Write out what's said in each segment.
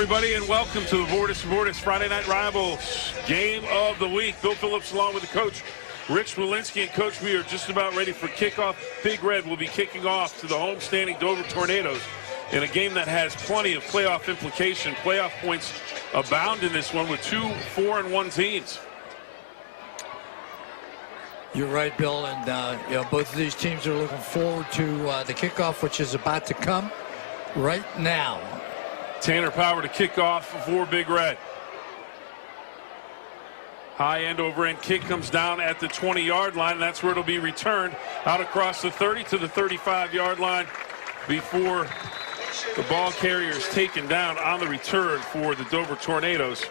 everybody, and welcome to the Vortis Friday Night Rivals game of the week. Bill Phillips along with the coach, Rich Walensky. And Coach, we are just about ready for kickoff. Big Red will be kicking off to the home-standing Dover Tornadoes in a game that has plenty of playoff implication. Playoff points abound in this one with 2 4-1 teams. You're right, Bill, and both of these teams are looking forward to the kickoff, which is about to come right now. Tanner Power to kick off for Big Red. High end over end kick comes down at the 20-yard line, and that's where it'll be returned out across the 30 to the 35-yard line before the ball carrier is taken down on the return for the Dover Tornadoes.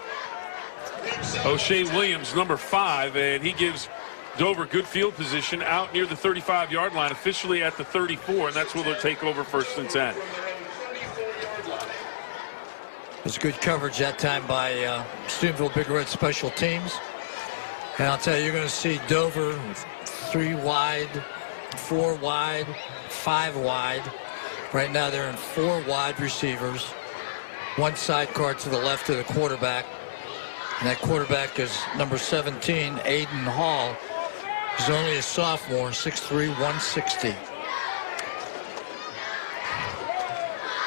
O'Shea Williams, number 5, and he gives Dover good field position out near the 35-yard line, officially at the 34, and that's where they'll take over 1st and 10. It's good coverage that time by Steubenville Big Red special teams. And I'll tell you, you're going to see Dover 3 wide, 4 wide, 5 wide. Right now they're in 4 wide receivers. 1 sidecar to the left of the quarterback. And that quarterback is number 17, Aiden Hall. He's only a sophomore, 6'3", 160.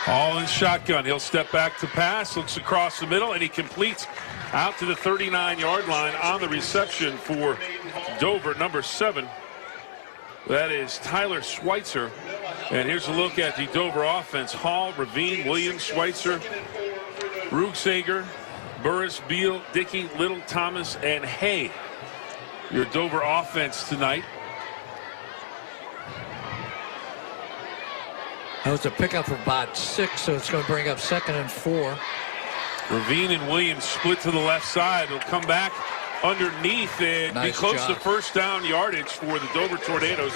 All in shotgun. He'll step back to pass, looks across the middle, and he completes out to the 39-yard line on the reception for Dover, number 7. That is Tyler Schweitzer. And here's a look at the Dover offense. Hall, Ravine, Williams, Schweitzer, Rugsager, Burris, Beal, Dickey, Little, Thomas, and Hay. Your Dover offense tonight. That was a pickup of about 6, so it's going to bring up 2nd and 4. Ravine and Williams split to the left side. They'll come back underneath and be close to 1st down yardage for the Dover Tornadoes.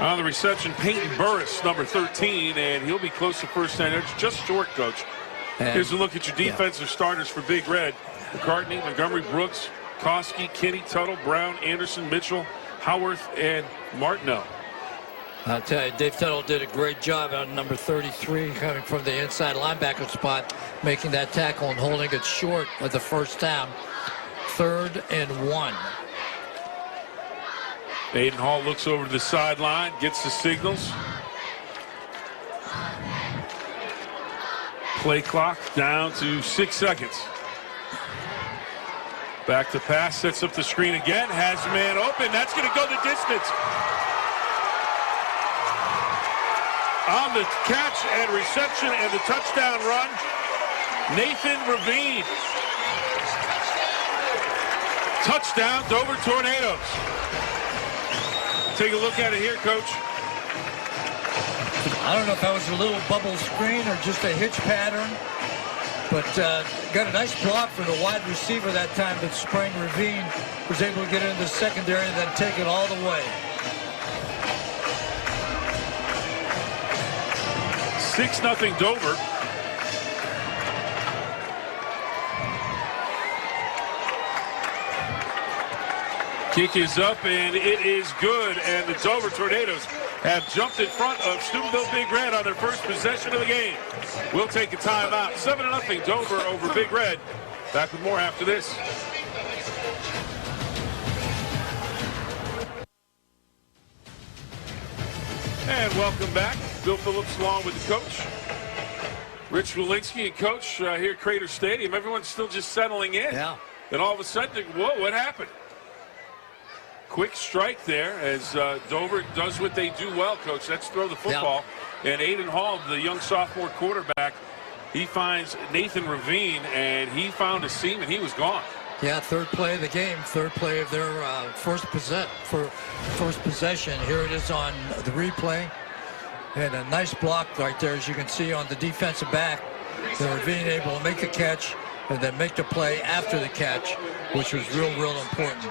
On the reception, Peyton Burris, number 13, and he'll be close to 1st down yardage, just short, Coach. And here's a look at your defensive starters for Big Red. McCartney, Montgomery, Brooks, Koski, Kinney, Tuttle, Brown, Anderson, Mitchell, Howarth, and Martineau. I'll tell you, Dave Tuttle did a great job on number 33, coming from the inside linebacker spot, making that tackle and holding it short at the 1st down. 3rd and 1. Aiden Hall looks over to the sideline, gets the signals. Play clock down to 6 seconds. Back to pass, sets up the screen again, has a man open. That's going to go the distance. On the catch and reception and the touchdown run, Nathan Ravine. Touchdown, Dover Tornadoes. Take a look at it here, Coach. I don't know if that was a little bubble screen or just a hitch pattern, but got a nice block for the wide receiver that time, but Spring Ravine was able to get into the secondary and then take it all the way. 6-0 Dover. Kick is up, and it is good. And the Dover Tornadoes have jumped in front of Steubenville Big Red on their 1st possession of the game. We'll take a timeout. 7-0 Dover over Big Red. Back with more after this. And welcome back. Bill Phillips along with the coach, Rich Walensky, and Coach here at Crater Stadium. Everyone's still just settling in. Yeah. Then all of a sudden, whoa, what happened? Quick strike there as Dover does what they do well, Coach. That's throw the football. Yeah. And Aiden Hall, the young sophomore quarterback, he finds Nathan Ravine, and he found a seam, and he was gone. Yeah, 3rd play of the game, 3rd play of their first possession. Here it is on the replay. And a nice block right there, as you can see on the defensive back. They're being able to make the catch and then make the play after the catch, which was real important.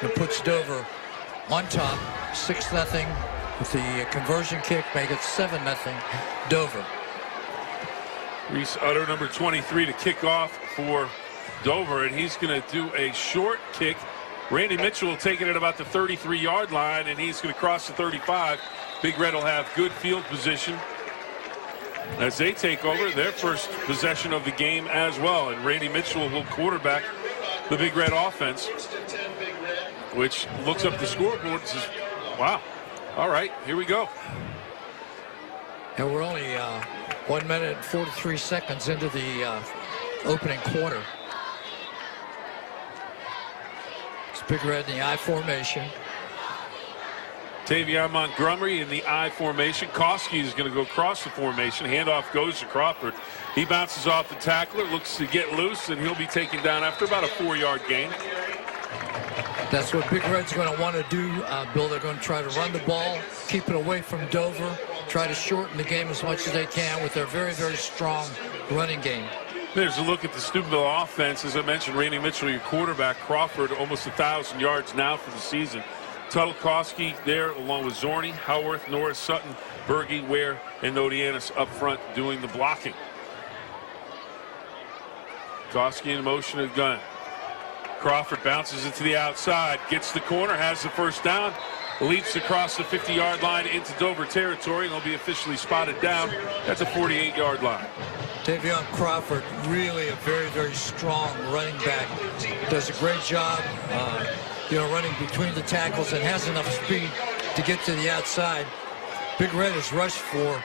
It puts Dover on top, 6-0 with the conversion kick, make it 7-0 Dover. Reese Utter, number 23, to kick off for Dover, and he's going to do a short kick. Randy Mitchell will take it at about the 33-yard line, and he's going to cross the 35. Big Red will have good field position. as they take over their first possession of the game as well. And Randy Mitchell will quarterback the Big Red offense, which looks up the scoreboard and says, wow, all right, here we go. And we're only 1 minute and 43 seconds into the opening quarter. It's Big Red in the I formation. Tavion Montgomery in the I formation. Koski is going to go across the formation. Handoff goes to Crawford. He bounces off the tackler, looks to get loose, and he'll be taken down after about a 4-yard gain. That's what Big Red's going to want to do, Bill. They're going to try to run the ball, keep it away from Dover, try to shorten the game as much as they can with their very, very strong running game. There's a look at the Steubenville offense. As I mentioned, Randy Mitchell, your quarterback. Crawford, almost 1,000 yards now for the season. Tuttle, Koski there, along with Zorney, Howarth, Norris, Sutton, Berge, Ware, and Nodianis up front doing the blocking. Koski in motion at gun. Crawford bounces it to the outside, gets the corner, has the first down, leaps across the 50-yard line into Dover territory, and he'll be officially spotted down at the 48-yard line. Tavion Crawford, really a very, very strong running back. Does a great job, running between the tackles and has enough speed to get to the outside. Big Red has rushed for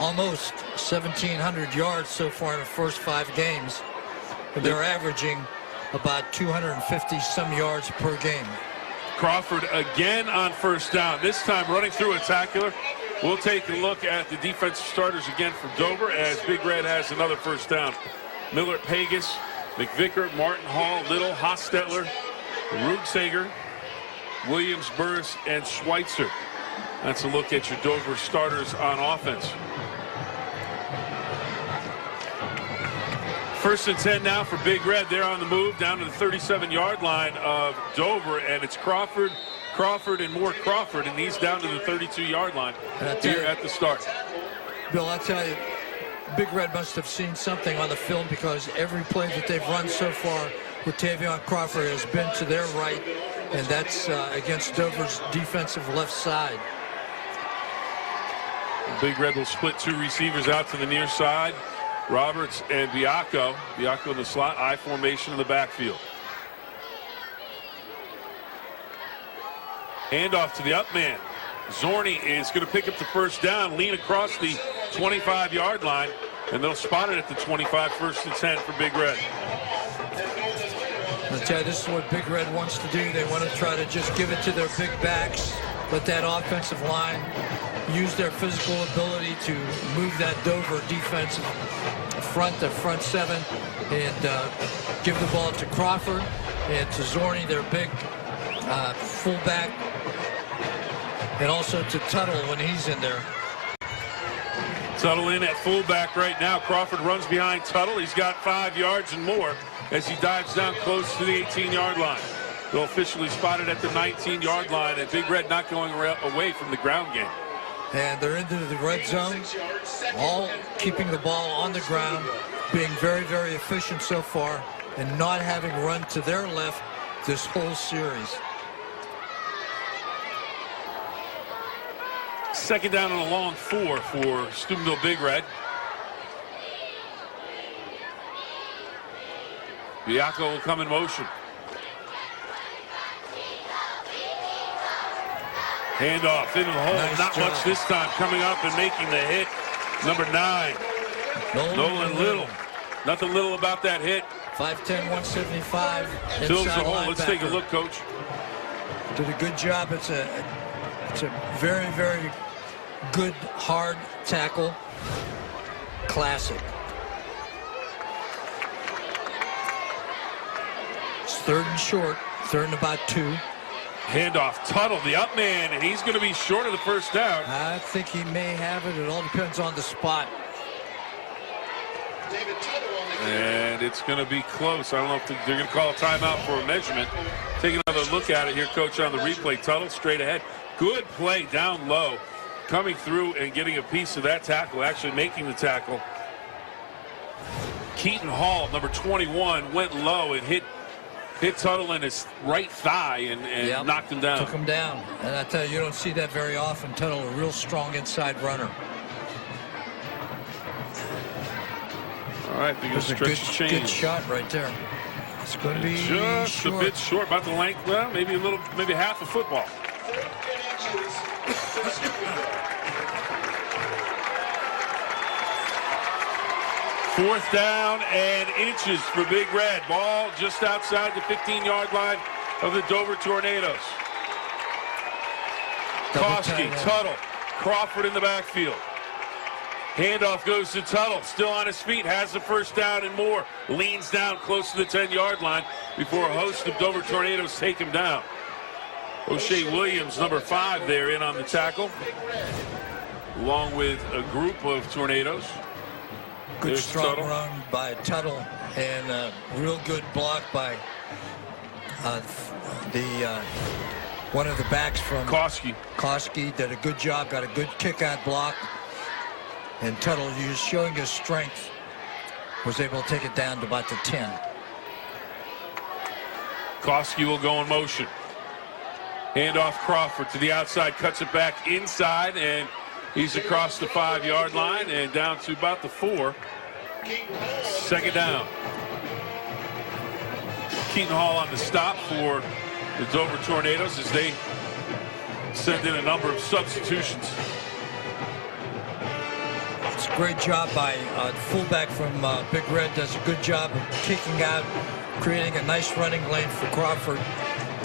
almost 1,700 yards so far in the first 5 games. They're averaging about 250 some yards per game. Crawford again on first down, this time running through a tackler. We'll take a look at the defensive starters again for Dover as Big Red has another first down. Miller, Pagus, McVicker, Martin Hall, Little, Hostetler, Rudsager, Williams, Burris, and Schweitzer. That's a look at your Dover starters on offense. First and 10 now for Big Red. They're on the move down to the 37-yard line of Dover, and it's Crawford, and more Crawford, and he's down to the 32-yard line here at the start. Bill, I tell you, Big Red must have seen something on the film, because every play that they've run so far with Tavion Crawford has been to their right, and that's against Dover's defensive left side. Big Red will split 2 receivers out to the near side. Roberts and Biacco. Biacco in the slot, I formation in the backfield. Handoff to the up man. Zorney is going to pick up the first down, lean across the 25-yard line, and they'll spot it at the 25, first and 10 for Big Red. I'll tell you, this is what Big Red wants to do. They want to try to just give it to their big backs, let that offensive line use their physical ability to move that Dover defensive front, the front 7, and give the ball to Crawford and to Zorney, their big fullback, and also to Tuttle when he's in there. Tuttle in at fullback right now. Crawford runs behind Tuttle. He's got 5 yards and more as he dives down close to the 18-yard line. They'll officially spotted at the 19-yard line, and Big Red not going away from the ground game. And they're into the red zone, all keeping the ball on the ground, being very, very efficient so far, and not having run to their left this whole series. Second down and a long 4 for Steubenville Big Red. Biacco will come in motion. Handoff into the hole. Nice Not job. much this time. Coming up and making the hit. Number 9. Nolan Little. Nothing little about that hit. 5'10", 175. Fills the hole. Let's take a look, Coach. Did a good job. It's a very, very good hard tackle. Classic. It's 3rd and short. 3rd and about 2. Handoff, Tuttle, the up man, and he's going to be short of the first down. I think he may have it. It all depends on the spot. And it's going to be close. I don't know if they're going to call a timeout for a measurement. Take another look at it here, Coach, on the replay. Tuttle straight ahead. Good play down low. Coming through and getting a piece of that tackle, actually making the tackle. Keaton Hall, number 21, went low and hit Tuttle in his right thigh and knocked him down. Took him down. And I tell you, you don't see that very often. Tuttle, a real strong inside runner. All right, big There's a stretch good change. shot right there. It's going to be just short. a bit short, about the length, well, maybe half a football. Fourth down and inches for Big Red. Ball just outside the 15-yard line of the Dover Tornadoes. Koski, Tuttle, Crawford in the backfield. Handoff goes to Tuttle, still on his feet, has the first down and more. Leans down close to the 10-yard line before a host of Dover Tornadoes take him down. O'Shea Williams, number 5, there in on the tackle, along with a group of Tornadoes. Good There's strong Tuttle. run by Tuttle and a real good block by one of the backs from Koski. Koski did a good job, got a good kick-out block. And Tuttle, showing his strength, was able to take it down to about the 10. Koski will go in motion. Handoff Crawford to the outside, cuts it back inside, and he's across the 5-yard line and down to about the 4. Second down. Keaton Hall on the stop for the Dover Tornadoes as they send in a number of substitutions. It's a great job by fullback from Big Red. Does a good job of kicking out, creating a nice running lane for Crawford,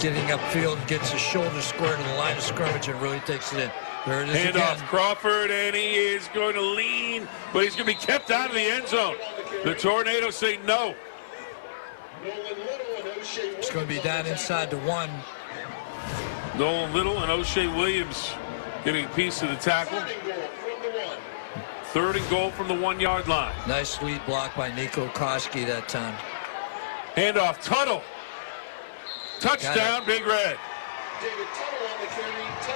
getting upfield, gets his shoulder square to the line of scrimmage and really takes it in. There it is again. Handoff Crawford, and he is going to lean, but he's going to be kept out of the end zone. The Tornadoes say no. It's going to be down inside the 1. Nolan Little and O'Shea Williams getting a piece of the tackle. 3rd and goal from the 1-yard line. Nice lead block by Nico Koski that time. Handoff Tuttle. Touchdown, Big Red.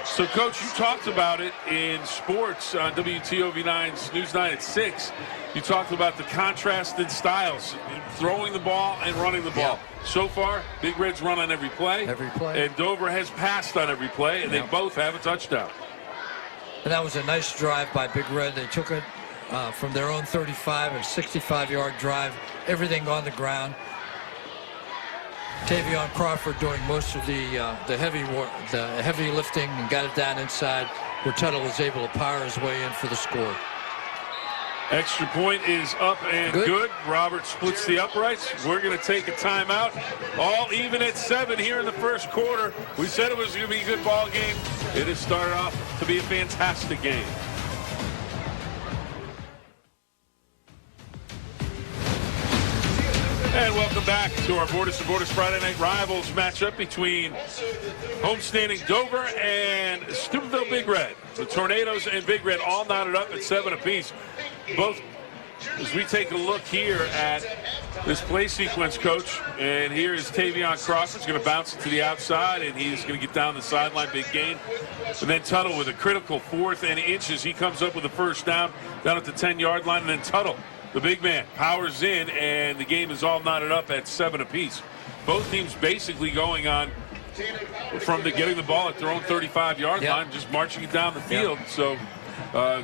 So, Coach, you talked about it in sports on WTOV9's News 9 at 6. You talked about the contrasted styles, throwing the ball and running the ball. Yeah. So far, Big Red's run on every play. Every play. And Dover has passed on every play, and they both have a touchdown. And that was a nice drive by Big Red. They took it from their own 35, a 65-yard drive, everything on the ground. Tavion Crawford doing most of the heavy lifting and got it down inside where Tuttle was able to power his way in for the score. Extra point is up and good. Robert splits the uprights. We're going to take a timeout. All even at 7 here in the first quarter. We said it was going to be a good ball game. It has started off to be a fantastic game. And welcome back to our Borders to Borders Friday Night Rivals matchup between homestanding Dover and Steubenville Big Red. The Tornadoes and Big Red all knotted up at 7 apiece. Both, as we take a look here at this play sequence, Coach, and here is Tavion Crawford going to bounce it to the outside, and he's going to get down the sideline, big gain. And then Tuttle with a critical 4th and inches. He comes up with a first down at the 10-yard line, and then Tuttle, the big man, powers in, and the game is all knotted up at 7 apiece. Both teams basically going on from getting the ball at their own 35-yard line, just marching it down the field. So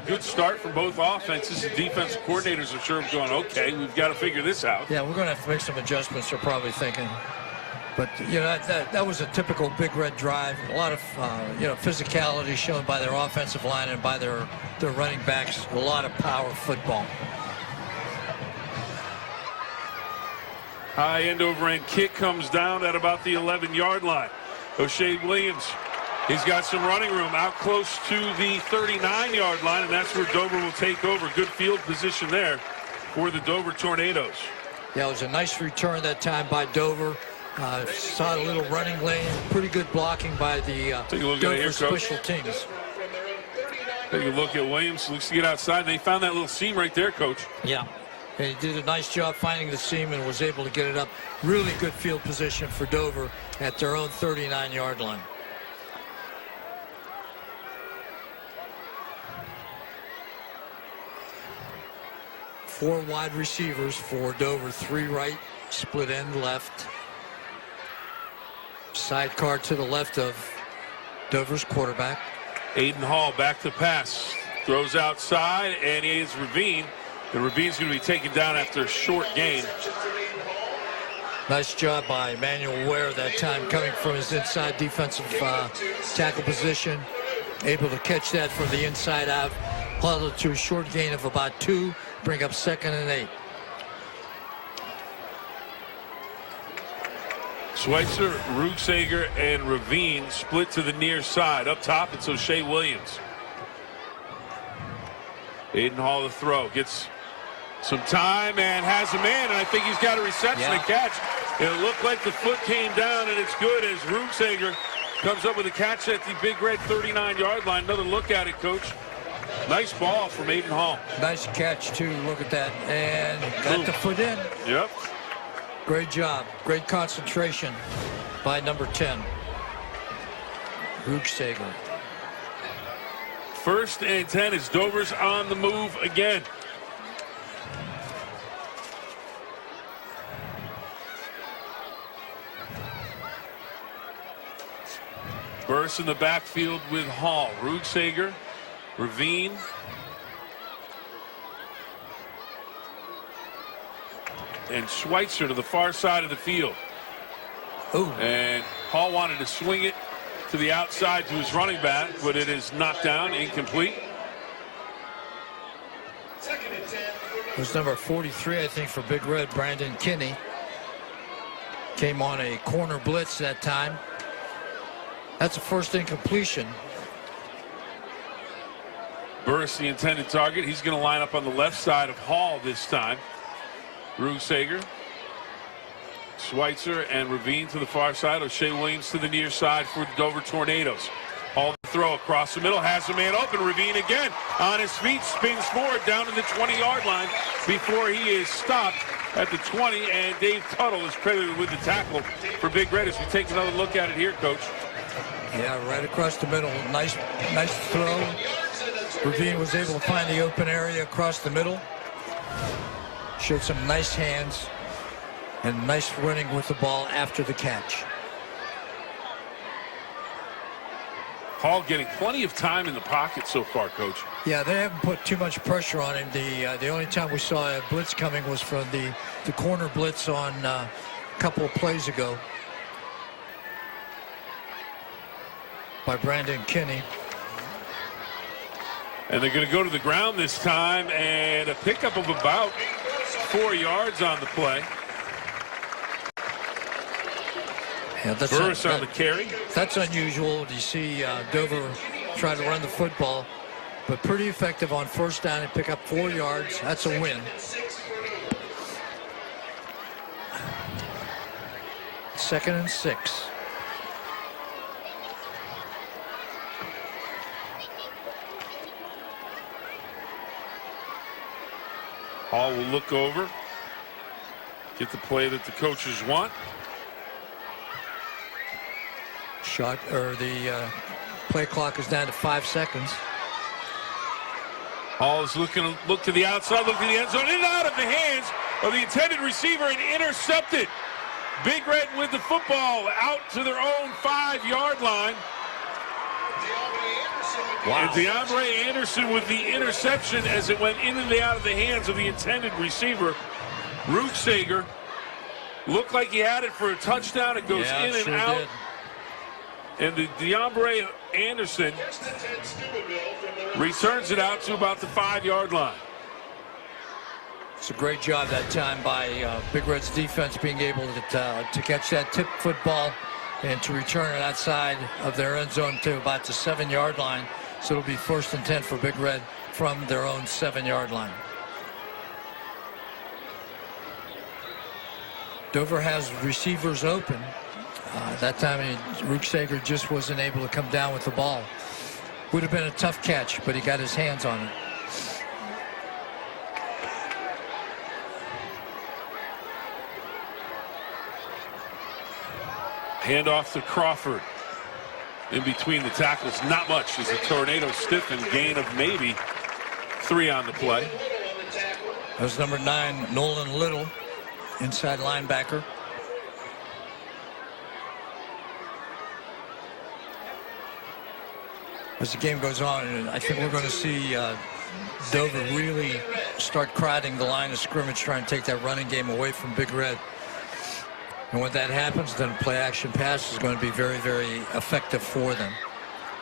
good start from both offenses. The defensive coordinators are sure going, okay, we've got to figure this out. Yeah, we're going to have to make some adjustments, they're probably thinking. But, you know, that was a typical Big Red drive. A lot of, physicality shown by their offensive line and by their running backs. A lot of power football. High end over end kick comes down at about the 11-yard line. O'Shea Williams, he's got some running room out close to the 39-yard line, and that's where Dover will take over. Good field position there for the Dover Tornadoes. Yeah, it was a nice return that time by Dover. Saw a little running lane, pretty good blocking by the Dover special teams. Take a look at Williams. Looks to get outside. They found that little seam right there, Coach. Yeah. And he did a nice job finding the seam and was able to get it up. Really good field position for Dover at their own 39-yard line. Four wide receivers for Dover, 3 right, split end left. Sidecar to the left of Dover's quarterback. Aiden Hall back to pass. Throws outside, and he is Ravine And Ravine's going to be taken down after a short gain. Nice job by Emmanuel Ware that time, coming from his inside defensive tackle position. Able to catch that from the inside out. Haul it to a short gain of about 2. Bring up 2nd and 8. Schweitzer, Rugsager, and Ravine split to the near side. Up top, it's O'Shea Williams. Aiden Hall the throw. Gets some time and has a man, and I think he's got a reception and catch. It looked like the foot came down, and it's good as Rugsager comes up with a catch at the Big Red 39-yard line. Another look at it, Coach. Nice ball from Aiden Hall. Nice catch, too. Look at that. And got the foot in. Yep. Great job. Great concentration by number 10, Rugsager. 1st and 10 as Dover's on the move again. Burst in the backfield with Hall. Rugsager, Ravine. And Schweitzer to the far side of the field. Ooh. And Hall wanted to swing it to the outside to his running back, but it is knocked down, incomplete. It was number 43, I think, for Big Red, Brandon Kinney. Came on a corner blitz that time. That's a first incompletion. Burris, the intended target. He's going to line up on the left side of Hall this time. Rugsager, Schweitzer, and Ravine to the far side. O'Shea Williams to the near side for the Dover Tornadoes. Hall the throw across the middle, has a man open. Ravine again on his feet, spins forward down to the 20-yard line before he is stopped at the 20, and Dave Tuttle is credited with the tackle for Big Red as we take another look at it here, Coach. Yeah, right across the middle. Nice throw. Ravine was able to find the open area across the middle. Showed some nice hands and nice running with the ball after the catch. Hall getting plenty of time in the pocket so far, Coach. Yeah, they haven't put too much pressure on him. The only time we saw a blitz coming was from the corner blitz on a couple of plays ago by Brandon Kinney. And they're going to go to the ground this time, and a pickup of about 4 yards on the play. Yeah, Burris on the carry. That's unusual to see Dover try to run the football, but pretty effective on first down and pick up 4 yards. That's a win. Second and 6. Hall will look over, get the play that the coaches want. The play clock is down to 5 seconds. Hall is look to the outside, look to the end zone, in and out of the hands of the intended receiver and intercepted. Big Red with the football out to their own 5-yard line. Wow. And DeAndre Anderson with the interception as it went in and out of the hands of the intended receiver. Rugsager looked like he had it for a touchdown. It goes in and out. Did. And the DeAndre Anderson returns it out to about the 5-yard line. It's a great job that time by Big Red's defense, being able to catch that tip football and to return it outside of their end zone to about the 7-yard line. So it'll be 1st and 10 for Big Red from their own 7-yard line. Dover has receivers open. That time Rugsager just wasn't able to come down with the ball. Would have been a tough catch, but he got his hands on it. Handoff to Crawford. In between the tackles, not much as the Tornadoes stiffen, gain of maybe 3 on the play. That was number 9, Nolan Little, inside linebacker. As the game goes on, I think we're going to see Dover really start crowding the line of scrimmage, trying to take that running game away from Big Red. And when that happens, then play action pass is going to be very, very effective for them.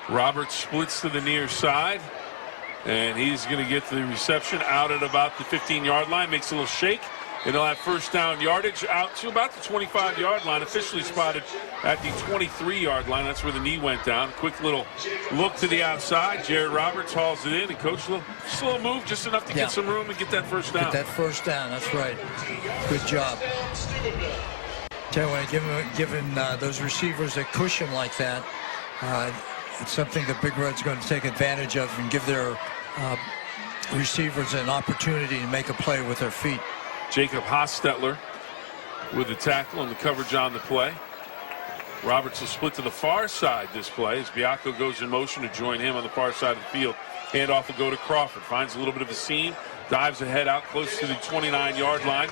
Roberts splits to the near side, and he's going to get the reception out at about the 15-yard line, makes a little shake, and he'll have first down yardage out to about the 25-yard line, officially spotted at the 23-yard line. That's where the knee went down. Quick little look to the outside. Jared Roberts hauls it in, and coach, just a little move, just enough to get some room and get that first down. Get that first down, that's right. Good job. Tell you what, given those receivers a cushion like that, it's something that Big Red's going to take advantage of and give their receivers an opportunity to make a play with their feet. Jacob Hostetler with the tackle and the coverage on the play. Roberts will split to the far side this play as Biacco goes in motion to join him on the far side of the field. Handoff will go to Crawford. Finds a little bit of a seam. Dives ahead out close to the 29-yard line.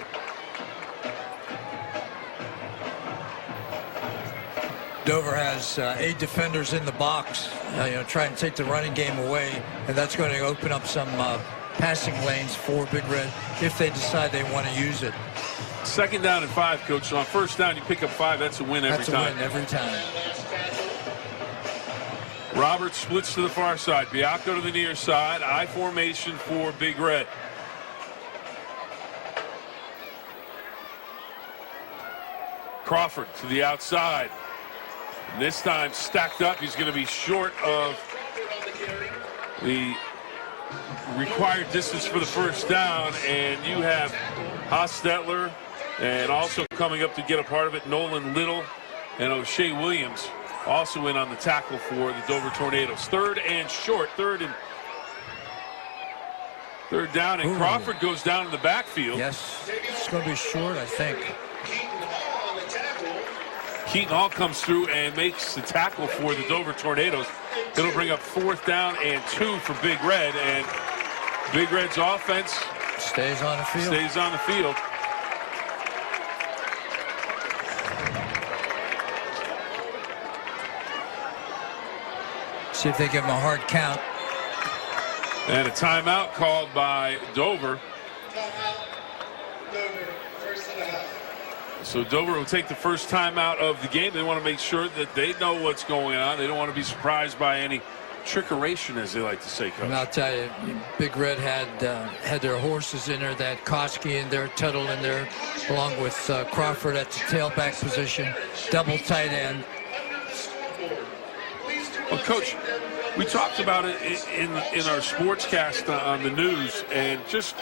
Dover has 8 defenders in the box, trying to take the running game away, and that's going to open up some passing lanes for Big Red if they decide they want to use it. 2nd down and 5, coach. So on first down, you pick up 5. That's a win every time. That's a win every time. Roberts splits to the far side. Biacco to the near side. I formation for Big Red. Crawford to the outside. And this time stacked up. He's going to be short of the required distance for the first down. And you have Hostetler, and also coming up to get a part of it, Nolan Little and O'Shea Williams also in on the tackle for the Dover Tornadoes. 3rd and short. Third down, and Crawford goes down in the backfield. Yes, it's going to be short, I think. Keaton Hall comes through and makes the tackle for the Dover Tornadoes. It'll bring up 4th down and 2 for Big Red, and Big Red's offense stays on the field. See if they give him a hard count. And a timeout called by Dover. So Dover will take the first timeout of the game. They want to make sure that they know what's going on. They don't want to be surprised by any trickeration, as they like to say, Coach. And I'll tell you, Big Red had their horses in there. That Koski in there, Tuttle in there, along with Crawford at the tailback position, double tight end. Well, Coach, we talked about it in our sportscast on the news, and just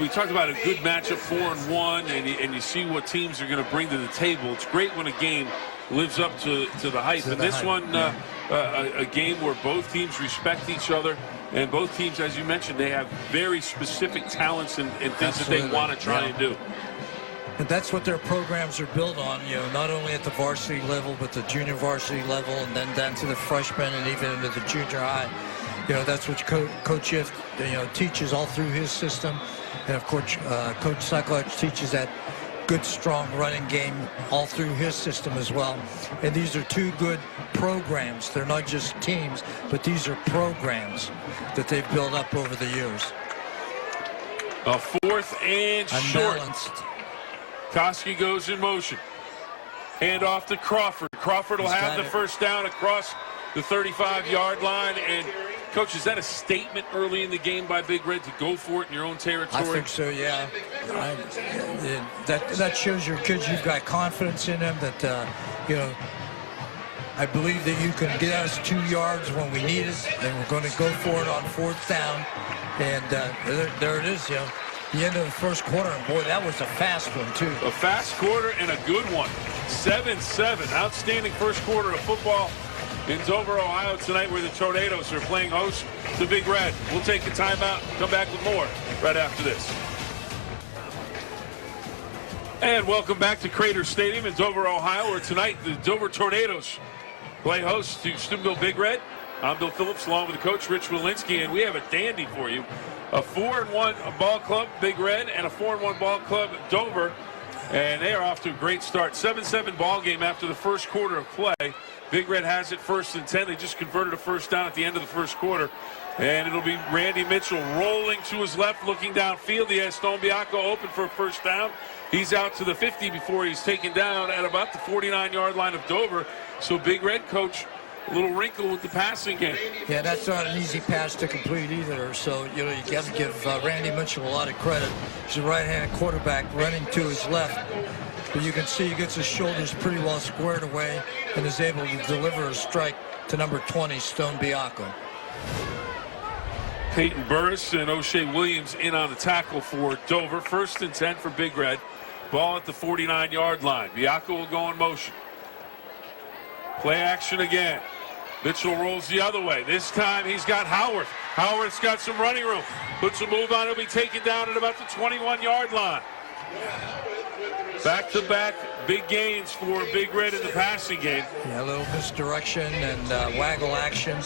we talked about a good matchup, 4-1, and you see what teams are going to bring to the table. It's great when a game lives up to the hype. And this one, a game where both teams respect each other, and both teams, as you mentioned, they have very specific talents and things that they want to try and do. And that's what their programs are built on, not only at the varsity level, but the junior varsity level, and then down to the freshman and even into the junior high. That's what Coach Schiff, teaches all through his system. And of course, Coach Cyclops teaches that good, strong running game all through his system as well. And these are 2 good programs. They're not just teams, but these are programs that they've built up over the years. A 4th and short. Unbalanced. Koski goes in motion. Hand off to Crawford. Crawford will have the first down across the 35-yard line. And Coach, is that a statement early in the game by Big Red to go for it in your own territory? I think so, yeah. That shows your kids you've got confidence in them, that, I believe that you can get us 2 yards when we need it, and we're going to go for it on 4th down. And there it is, the end of the first quarter. And boy, that was a fast one, too. A fast quarter and a good one. 7-7. Outstanding first quarter of football in Dover, Ohio tonight, where the Tornadoes are playing host to Big Red. We'll take a timeout, come back with more right after this. And welcome back to Crater Stadium in Dover, Ohio, where tonight the Dover Tornadoes play host to Steubenville Big Red. I'm Bill Phillips, along with the coach, Rich Walensky, and we have a dandy for you. A 4-1 ball club, Big Red, and a 4-1 ball club, Dover. And they are off to a great start. 7-7 ball game after the first quarter of play. Big Red has it 1st and 10. They just converted a first down at the end of the first quarter. And it'll be Randy Mitchell rolling to his left, looking downfield. He has Steubenville open for a first down. He's out to the 50 before he's taken down at about the 49-yard line of Dover. So Big Red, coach, a little wrinkle with the passing game. Yeah, that's not an easy pass to complete either. So, you got to give Randy Mitchell a lot of credit. He's a right-handed quarterback running to his left. But you can see he gets his shoulders pretty well squared away and is able to deliver a strike to number 20, Steubenville. Peyton Burris and O'Shea Williams in on the tackle for Dover. 1st and 10 for Big Red. Ball at the 49-yard line. Biacco will go in motion. Play action again. Mitchell rolls the other way. This time he's got Howarth. Howarth's got some running room. Puts a move on. He'll be taken down at about the 21-yard line. Back-to-back big gains for Big Red in the passing game. Yeah, a little misdirection and waggle action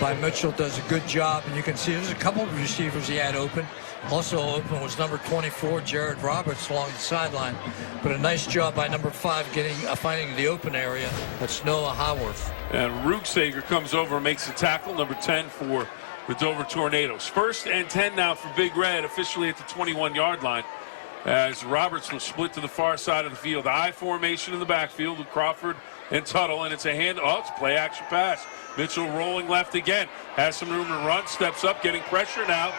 by Mitchell does a good job. And you can see there's a couple of receivers he had open. Also open was number 24, Jared Roberts, along the sideline. But a nice job by number 5 finding the open area. That's Noah Howarth. And Rugsager comes over and makes the tackle, number 10 for the Dover Tornadoes. 1st and 10 now for Big Red, officially at the 21-yard line, as Roberts will split to the far side of the field. I formation in the backfield with Crawford and Tuttle, and it's a hand. Oh, it's a play action pass. Mitchell rolling left again, has some room to run, steps up, getting pressure now.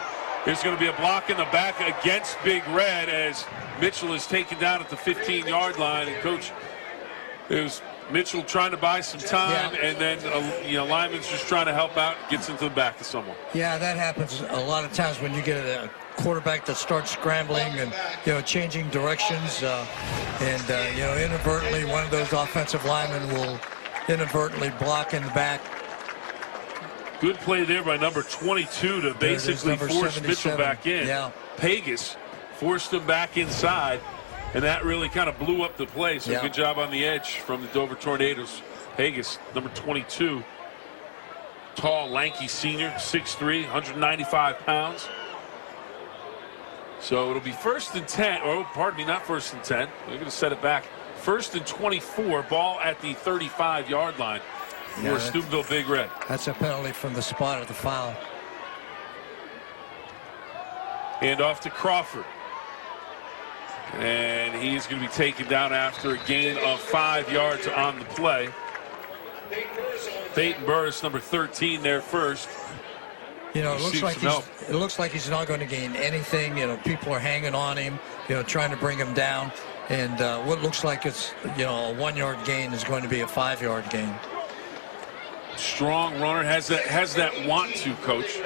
There's going to be a block in the back against Big Red as Mitchell is taken down at the 15-yard line. And coach, it was Mitchell trying to buy some time, and then lineman's just trying to help out, gets into the back of someone. Yeah, that happens a lot of times when you get a quarterback that starts scrambling and changing directions, inadvertently one of those offensive linemen will inadvertently block in the back. Good play there by number 22 to basically force Mitchell back in. Yeah. Pegas forced him back inside, and that really kind of blew up the play. So good job on the edge from the Dover Tornadoes. Pegas, number 22, tall, lanky senior, 6'3", 195 pounds. So it'll be 1st and 10. Oh, pardon me, not 1st and 10. We're going to set it back. 1st and 24. Ball at the 35-yard line for Steubenville Big Red. That's a penalty from the spot of the foul. Hand off to Crawford. And he's going to be taken down after a gain of 5 yards on the play. Peyton Burris, number 13, there first. It looks like he's not going to gain anything. People are hanging on him, trying to bring him down. And what looks like it's, a 1-yard gain is going to be a 5-yard gain. Strong runner, has that want to, coach.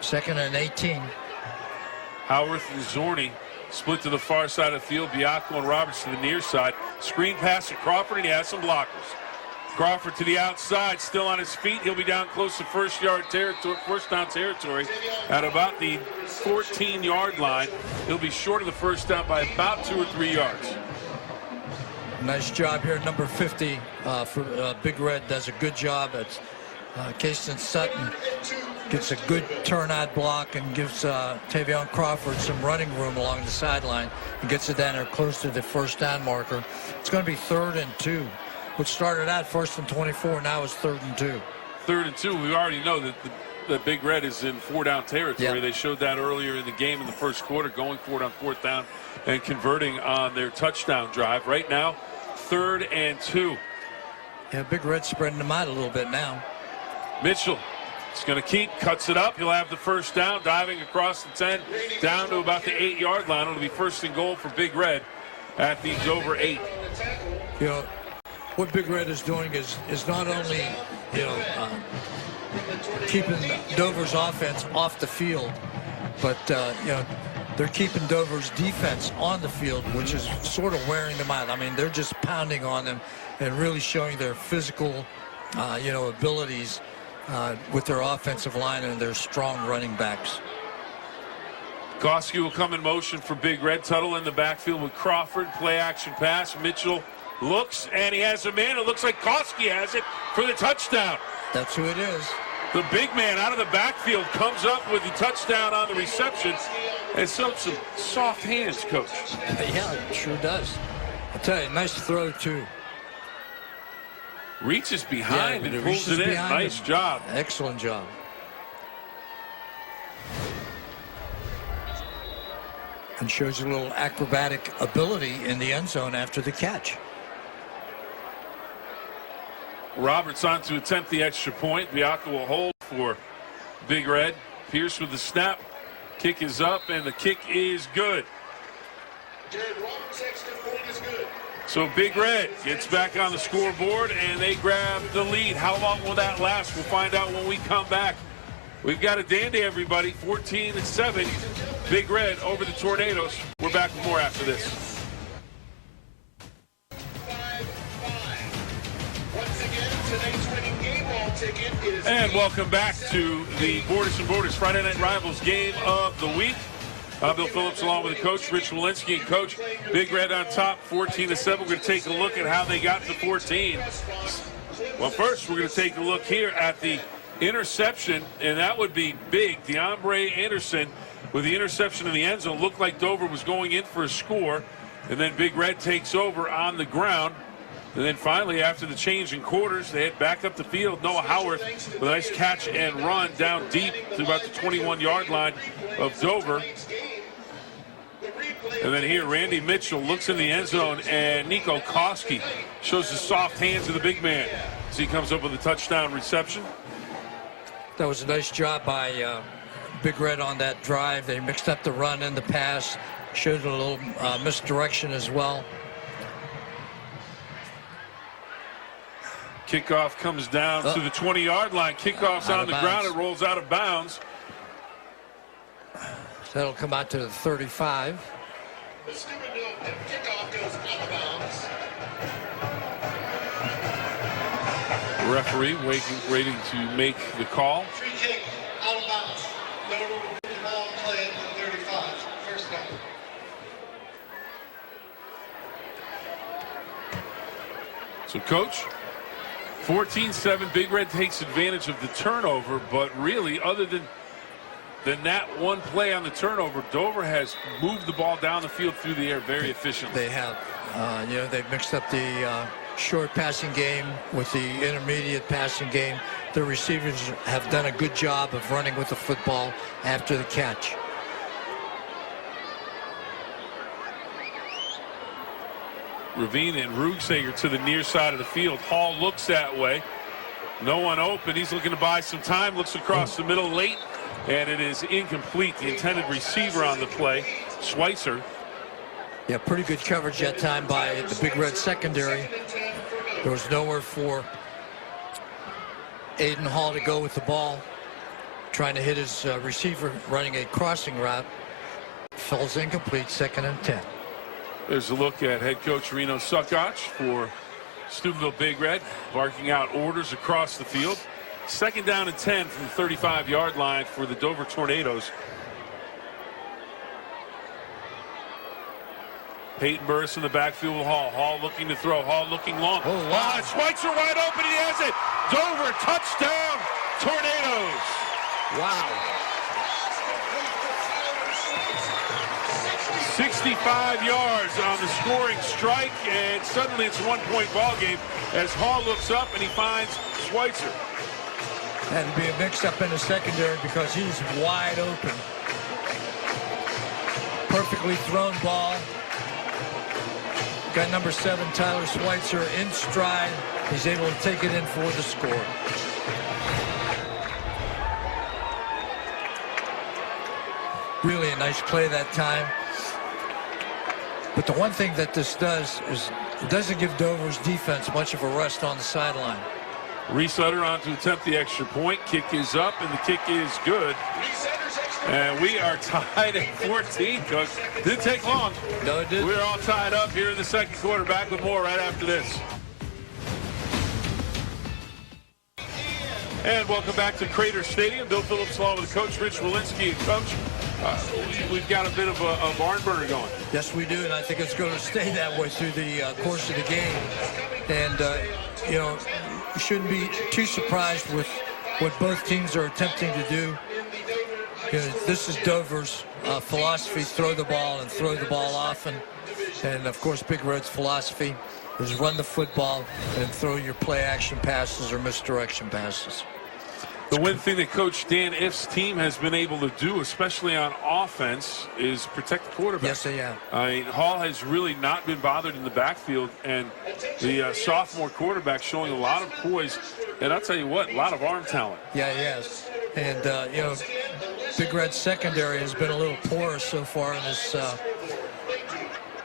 2nd and 18. Howarth and Zorni split to the far side of the field. Biacco and Roberts to the near side. Screen pass to Crawford, and he has some blockers. Crawford to the outside, still on his feet. He'll be down close to first down territory at about the 14-yard line. He'll be short of the first down by about 2 or 3 yards. Nice job here. Number 50 for Big Red does a good job. It's Kason Sutton gets a good turnout block and gives Tavion Crawford some running room along the sideline and gets it down there close to the first down marker. It's going to be 3rd and 2. Which started out 1st and 24, now is 3rd and 2. 3rd and 2. We already know that the Big Red is in 4-down territory. They showed that earlier in the game in the first quarter, going for it on 4th down and converting on their touchdown drive. Right now, 3rd and 2. Yeah, Big Red spreading them out a little bit now. Mitchell is going to cuts it up. He'll have the first down, diving across the 10, down to about the 8-yard line. It'll be 1st and goal for Big Red at the Dover 8. What Big Red is doing is not only, keeping Dover's offense off the field, but, they're keeping Dover's defense on the field, which is sort of wearing them out. I mean, they're just pounding on them and really showing their physical, abilities with their offensive line and their strong running backs. Goski will come in motion for Big Red. Tuttle in the backfield with Crawford. Play action pass. Mitchell looks, and he has a man. It looks like Koski has it for the touchdown. That's who it is. The big man out of the backfield comes up with the touchdown on the reception. And some soft hands, Coach. Yeah, it sure does. I'll tell you, nice throw, too. Reaches behind and pulls reaches it in. behind Nice him. job. Excellent job. And shows a little acrobatic ability in the end zone after the catch. Roberts on to attempt the extra point. Bianca will hold for Big Red. Pierce with the snap. Kick is up, and the kick is good. So Big Red gets back on the scoreboard, and they grab the lead. How long will that last? We'll find out when we come back. We've got a dandy, everybody. 14-7. Big Red over the Tornadoes. We're back with more after this. And welcome back to the Borders and Borders Friday Night Rivals game of the week. I'm Bill Phillips along with the coach, Rich Walensky, and Coach. Big Red on top, 14-7. We're going to take a look at how they got to 14. Well, first, we're going to take a look here at the interception, and that would be big. DeAndre Anderson with the interception in the end zone. Looked like Dover was going in for a score, and then Big Red takes over on the ground. And then finally, after the change in quarters, they head back up the field. Noah Howard with a nice catch and run down deep to about the 21-yard line of Dover. And then here, Randy Mitchell looks in the end zone, and Nico Koski shows the soft hands of the big man as he comes up with a touchdown reception. That was a nice job by Big Red on that drive. They mixed up the run and the pass, showed a little misdirection as well. Kickoff comes down to the 20-yard line. Kickoff's on the ground. It rolls out of bounds. That'll come out to the 35. The Steubenville kickoff goes out of bounds. Referee waiting to make the call. Free kick out of bounds. Dover will put the ball in play at the 35. First down. So, Coach, 14-7, Big Red takes advantage of the turnover, but really, other than that one play on the turnover, Dover has moved the ball down the field through the air very efficiently. They have. You know, they've mixed up the short passing game with the intermediate passing game. The receivers have done a good job of running with the football after the catch. Ravine and Rugsager to the near side of the field. Hall looks that way. No one open. He's looking to buy some time. Looks across the middle late, and it is incomplete. The intended receiver on the play, Schweitzer. Yeah, pretty good coverage that time by the Big Red secondary. There was nowhere for Aiden Hall to go with the ball, trying to hit his receiver running a crossing route. Falls incomplete, 2nd and 10. There's a look at head coach Reno Suckoch for Steubenville Big Red, barking out orders across the field. 2nd down and 10 from the 35-yard line for the Dover Tornadoes. Peyton Burris in the backfield with Hall. Hall looking to throw. Hall looking long. Oh, wow. Schweitzer wide open. He has it. Dover touchdown. Tornadoes. Wow. 65 yards on the scoring strike, and suddenly it's a one-point ball game as Hall looks up and he finds Schweitzer. Had to be a mix-up in the secondary because he's wide open. Perfectly thrown ball. Got number 7, Tyler Schweitzer, in stride. He's able to take it in for the score. Really a nice play that time. But the one thing that this does is it doesn't give Dover's defense much of a rest on the sideline. Reese Utter on to attempt the extra point. Kick is up, and the kick is good. And we are tied at 14, Coach. Didn't take long. No, it didn't. We're all tied up here in the second quarter. Back with more right after this. And welcome back to Crater Stadium. Bill Phillips along with Coach Rich Walensky. And Coach, we've got a bit of a barn burner going. Yes, we do, and I think it's going to stay that way through the course of the game. And, you know, you shouldn't be too surprised with what both teams are attempting to do. You know, this is Dover's philosophy, throw the ball and throw the ball often. And, of course, Big Red's philosophy is run the football and throw your play-action passes or misdirection passes. The one thing that Coach Dan If's team has been able to do, especially on offense, is protect the quarterback. Yes, they have. I mean, Hall has really not been bothered in the backfield, and the sophomore quarterback showing a lot of poise, and I'll tell you what, a lot of arm talent. Yeah, he has. And, you know, Big Red's secondary has been a little porous so far in this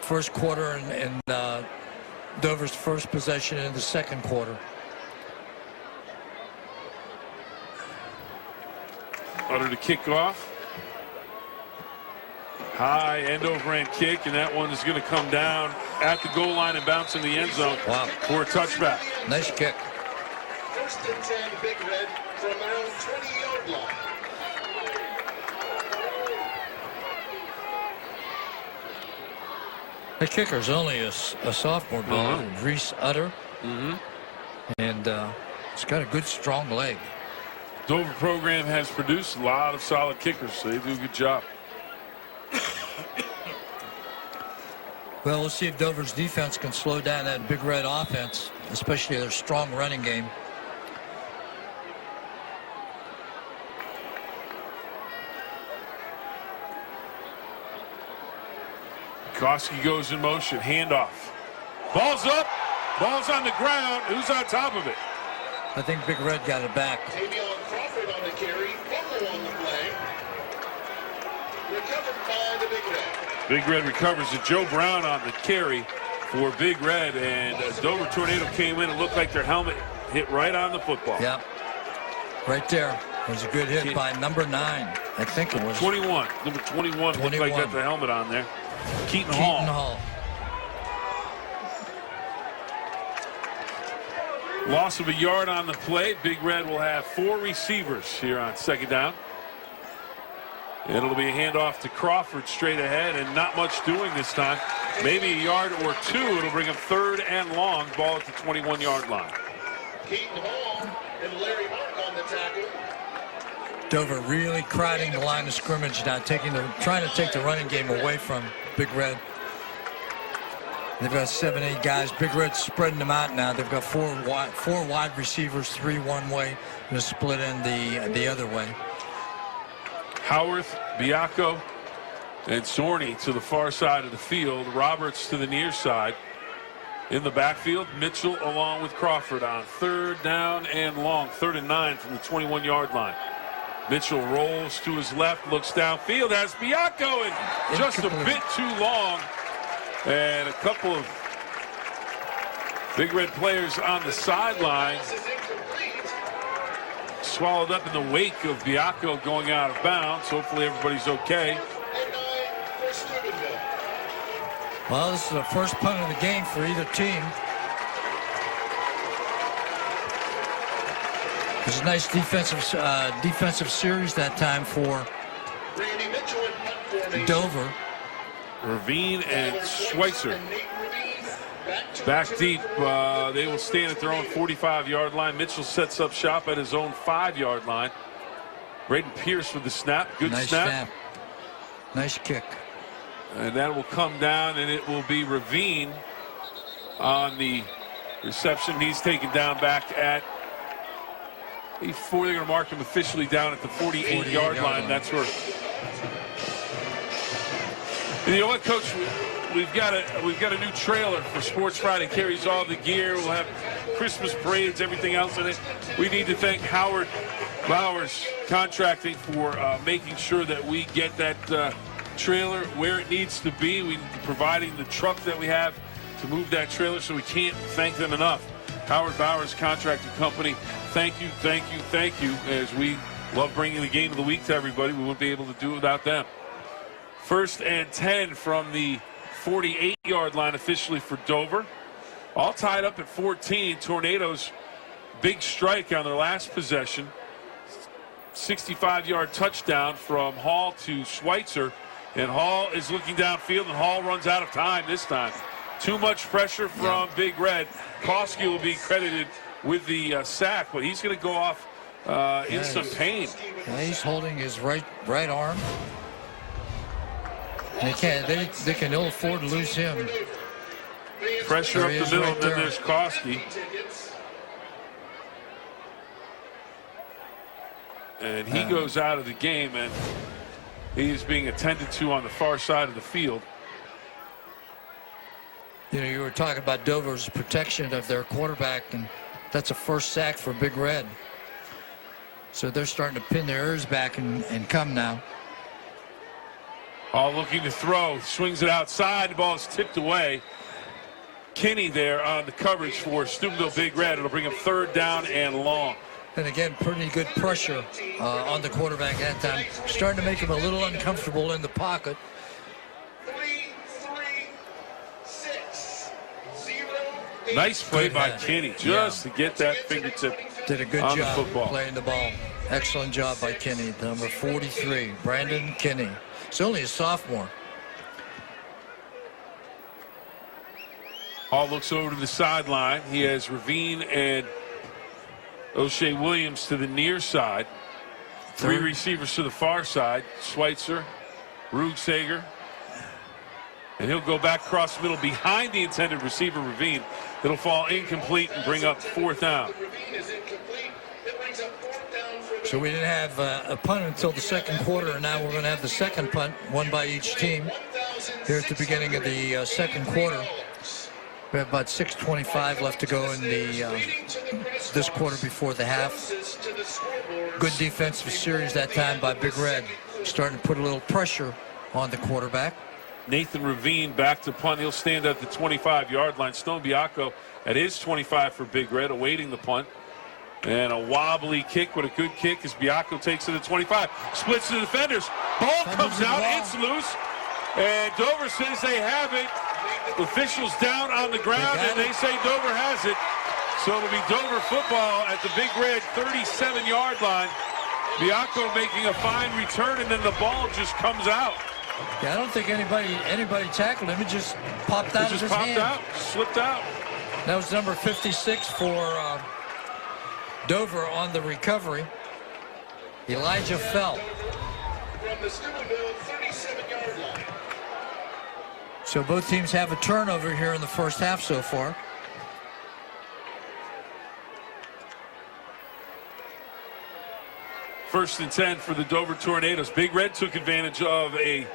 first quarter and Dover's first possession in the second quarter. Under the kickoff. High end over end kick, and that one is going to come down at the goal line and bounce in the end zone for a touchback. Nice kick. First and 10, Big Red from their own 20-yard line. The kicker's only a sophomore, Bill. Reese Utter. And it's got a good, strong leg. Dover program has produced a lot of solid kickers, so they do a good job. Well, we'll see if Dover's defense can slow down that Big Red offense, especially their strong running game. Koski goes in motion, handoff. Ball's up, ball's on the ground. Who's on top of it? I think Big Red got it back. Crawford on the carry, Butler on the play. Recovered by the Big Red. Big Red recovers it. Joe Brown on the carry for Big Red, and Dover Tornado came in and looked like their helmet hit right on the football. Yep. Right there. It was a good hit by number 9. I think it was. 21. Number 21 looked like got the helmet on there. Keaton Hall. Loss of a yard on the play. Big Red will have 4 receivers here on second down. It'll be a handoff to Crawford straight ahead, and not much doing this time. Maybe a yard or 2. It'll bring him 3rd and long. Ball at the 21-yard line. Keaton Hall and Larry Mark on the tackle. Dover really crowding the line of scrimmage now, trying to take the running game away from Big Red. They've got 7, 8 guys. Big Red's spreading them out now. They've got 4 wide receivers, 3 one way, and a split end the other way. Howarth, Biacco, and Zorni to the far side of the field. Roberts to the near side. In the backfield, Mitchell along with Crawford on 3rd down and long. 3rd and 9 from the 21-yard line. Mitchell rolls to his left, looks downfield, has Biacco, and just a bit too long. And a couple of Big Red players on the sideline swallowed up in the wake of Biacco going out of bounds. Hopefully everybody's okay. Well, this is the first punt of the game for either team. It's a nice defensive series that time for Dover. Ravine and Schweitzer back deep. They will stand at their own 45-yard line. Mitchell sets up shop at his own 5-yard line. Braden Pierce with the snap. Good snap. Nice kick. And that will come down, and it will be Ravine on the reception. He's taken down back at before they're going to mark him officially down at the 48-yard line. That's where. And you know what, Coach? We've got a new trailer for Sports Friday. Carries all the gear. We'll have Christmas parades, everything else in it. We need to thank Howard Bowers Contracting for making sure that we get that trailer where it needs to be. We providing the truck that we have to move that trailer, so we can't thank them enough. Howard Bowers Contracting Company, thank you, thank you, thank you. As we love bringing the game of the week to everybody, we wouldn't be able to do it without them. 1st and 10 from the 48-yard line officially for Dover. All tied up at 14. Tornadoes, big strike on their last possession. 65-yard touchdown from Hall to Schweitzer. And Hall is looking downfield, and Hall runs out of time this time. Too much pressure from Big Red. Koski will be credited with the sack, but he's going to go off in some pain. He's holding his right arm. They can't. They can ill afford to lose him. Pressure up the middle, right and then there. there's Koski. And he goes out of the game, and he is being attended to on the far side of the field. You know, you were talking about Dover's protection of their quarterback, and that's a first sack for Big Red. So they're starting to pin their ears back and come now. All looking to throw, swings it outside, the ball is tipped away. Kinney there on the coverage for Steubenville Big Red. It'll bring him 3rd down and long. And again, pretty good pressure on the quarterback at that time. Starting to make him a little uncomfortable in the pocket. 3, 6, 0. Nice play Good by head. Kinney, just to get that fingertip Did a good on the job football. playing the ball. Excellent job by Kinney, number 43, Brandon Kinney. He's only a sophomore. Hall looks over to the sideline. He has Ravine and O'Shea Williams to the near side. 3 receivers to the far side. Schweitzer, Rugsager. And he'll go back across the middle behind the intended receiver, Ravine. It'll fall incomplete and bring up 4th down. So we didn't have a punt until the second quarter, and now we're going to have the second punt, one by each team, here at the beginning of the second quarter. We have about 6:25 left to go in the this quarter before the half. Good defensive series that time by Big Red, starting to put a little pressure on the quarterback. Nathan Ravine back to punt. He'll stand at the 25-yard line. Stone Biacco at his 25 for Big Red, awaiting the punt. And a wobbly kick, with a good kick as Biacco takes it to the 25. Splits the defenders. Ball comes out. It's loose. And Dover says they have it. Officials down on the ground, and they say Dover has it. So it'll be Dover football at the Big Red 37-yard line. Biacco making a fine return, and then the ball just comes out. Yeah, I don't think anybody tackled him. It just popped out of his hand. Out, slipped out. That was number 56 for Dover on the recovery. Elijah Fell. From the Steubenville 37-yard line. So both teams have a turnover here in the first half so far. First and 10 for the Dover Tornadoes. Big Red took advantage of a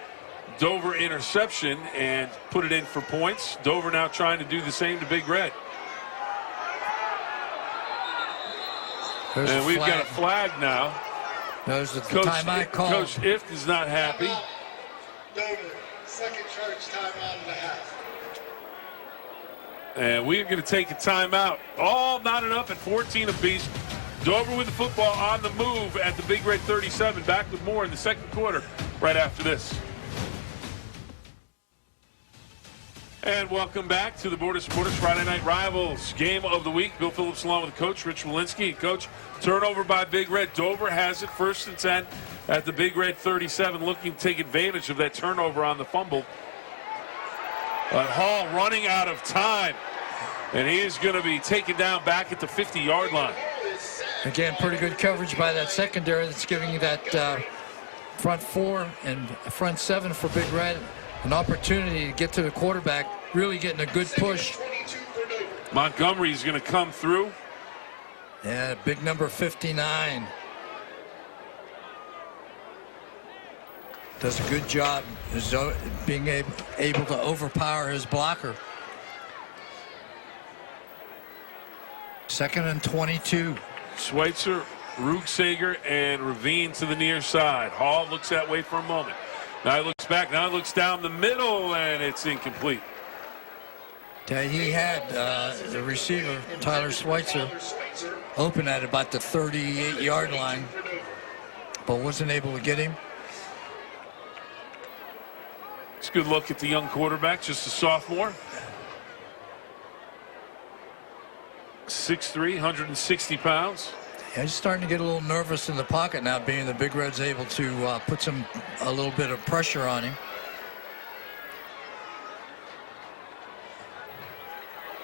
Dover interception and put it in for points. Dover now trying to do the same to Big Red. And we've got a flag now. There's the timeout call. Coach Ift is not happy. Dover, second charge timeout and a half. And we're going to take a timeout. All knotted up at 14 apiece. Dover with the football on the move at the Big Red 37. Back with more in the second quarter right after this. And welcome back to the Border Supporters Friday Night Rivals game of the week. Bill Phillips along with Coach Rich Walensky. Coach, turnover by Big Red. Dover has it first and 10 at the Big Red 37, looking to take advantage of that turnover on the fumble. But Hall running out of time, and he is going to be taken down back at the 50-yard line. Again, pretty good coverage by that secondary that's giving that front 4 and front 7 for Big Red an opportunity to get to the quarterback, really getting a good push. Montgomery is going to come through. Yeah, big number 59. Does a good job being able to overpower his blocker. 2nd and 22. Schweitzer, Rugsager, and Ravine to the near side. Hall looks that way for a moment. Now he looks back. Now he looks down the middle, and it's incomplete. He had the receiver, Tyler Schweitzer, open at about the 38-yard line, but wasn't able to get him. It's a good look at the young quarterback, just a sophomore. 6'3", 160 pounds. Yeah, he's starting to get a little nervous in the pocket now, being the Big Red's able to put a little bit of pressure on him.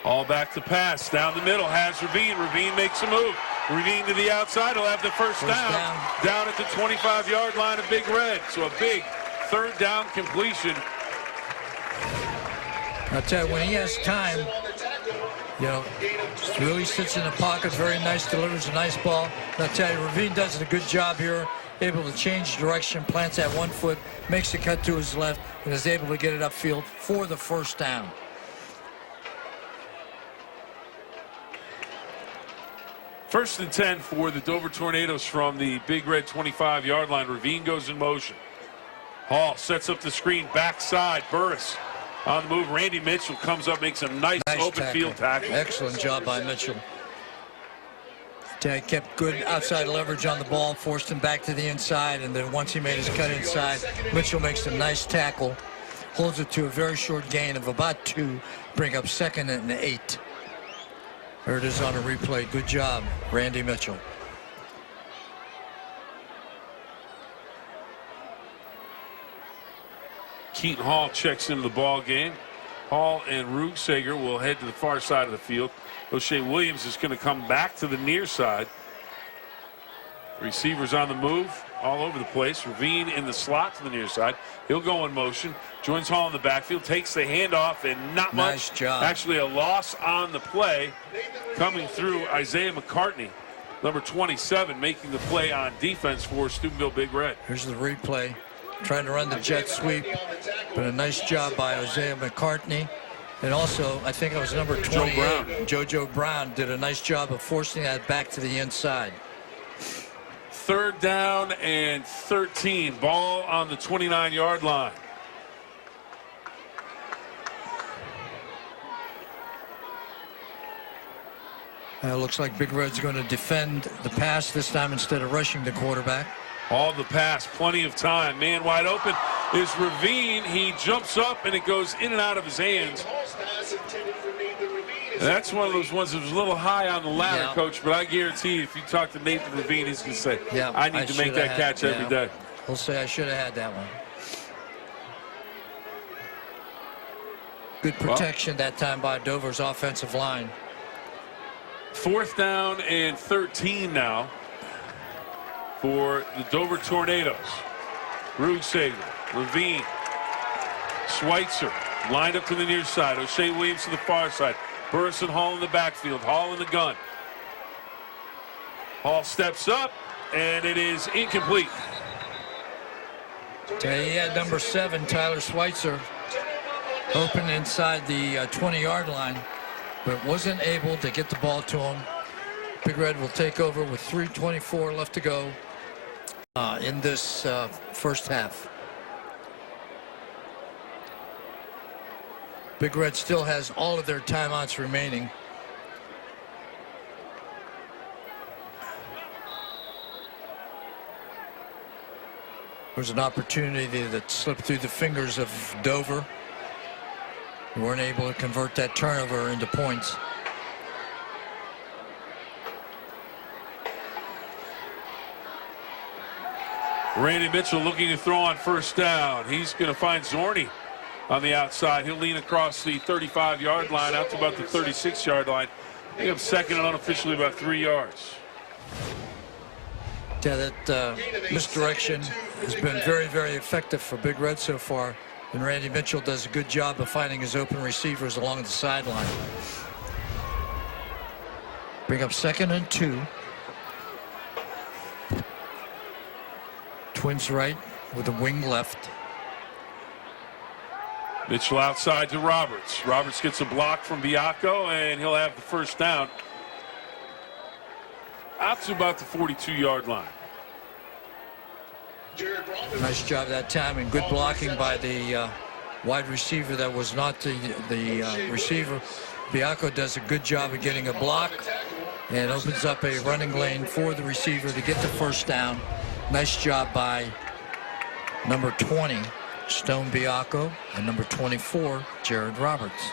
All back to pass. Down the middle has Ravine. Ravine makes a move. Ravine to the outside. He'll have the first down. Down at the 25-yard line of Big Red. So a big third down completion. I'll tell you, when he has time, you know, really sits in the pocket, very nice, delivers a nice ball. And I'll tell you, Ravine does a good job here, able to change direction, plants that 1 foot, makes the cut to his left, and is able to get it upfield for the first down. First and 10 for the Dover Tornadoes from the Big Red 25-yard line. Ravine goes in motion. Hall sets up the screen, backside. Burris on the move. Randy Mitchell comes up, makes a nice open field tackle. Excellent job by Mitchell. Kept good outside leverage on the ball, forced him back to the inside, and then once he made his cut inside, Mitchell makes a nice tackle, holds it to a very short gain of about 2, bring up 2nd and 8. There it is on a replay. Good job, Randy Mitchell. Keaton Hall checks into the ball game. Hall and Rugsager will head to the far side of the field. O'Shea Williams is going to come back to the near side. Receivers on the move all over the place. Ravine in the slot to the near side. He'll go in motion. Joins Hall in the backfield. Takes the handoff and not Nice much. job. Actually a loss on the play. Coming through Isaiah McCartney, number 27, making the play on defense for Steubenville Big Red. Here's the replay. Trying to run the jet sweep, but a nice job by Isaiah McCartney. And also, I think it was number 28, JoJo Brown, did a nice job of forcing that back to the inside. Third down and 13. Ball on the 29-yard line. Looks like Big Red's going to defend the pass this time instead of rushing the quarterback. All the pass, plenty of time. Man wide open is Ravine. He jumps up and it goes in and out of his hands. And that's one of those ones that was a little high on the ladder, Yeah. Coach, but I guarantee if you talk to Nathan Ravine, he's going to say, Yeah, I need to make that catch every day. He'll say I should have had that one. Good protection that time by Dover's offensive line. Fourth down and 13 now for the Dover Tornadoes. Rugsager, Ravine, Schweitzer lined up to the near side. O'Shea Williams to the far side. Burris and Hall in the backfield. Hall in the gun. Hall steps up, and it is incomplete. He had number 7, Tyler Schweitzer, open inside the 20-yard line, but wasn't able to get the ball to him. Big Red will take over with 3:24 left to go in this first half. Big Red still has all of their timeouts remaining. There's an opportunity that slipped through the fingers of Dover. They weren't able to convert that turnover into points. Randy Mitchell looking to throw on first down. He's going to find Zorney on the outside. He'll lean across the 35-yard line out to about the 36-yard line. I think I'm second and unofficially about 3 yards. Yeah, that misdirection has been very, very effective for Big Red so far. And Randy Mitchell does a good job of finding his open receivers along the sideline. Bring up 2nd and 2. Twins right with a wing left. Mitchell outside to Roberts. Roberts gets a block from Biacco, and he'll have the first down out to about the 42-yard line. Nice job that time, and good blocking by the wide receiver that was not the receiver. Biacco does a good job of getting a block and opens up a running lane for the receiver to get the first down. Nice job by number 20, Stone Biacco, and number 24, Jared Roberts.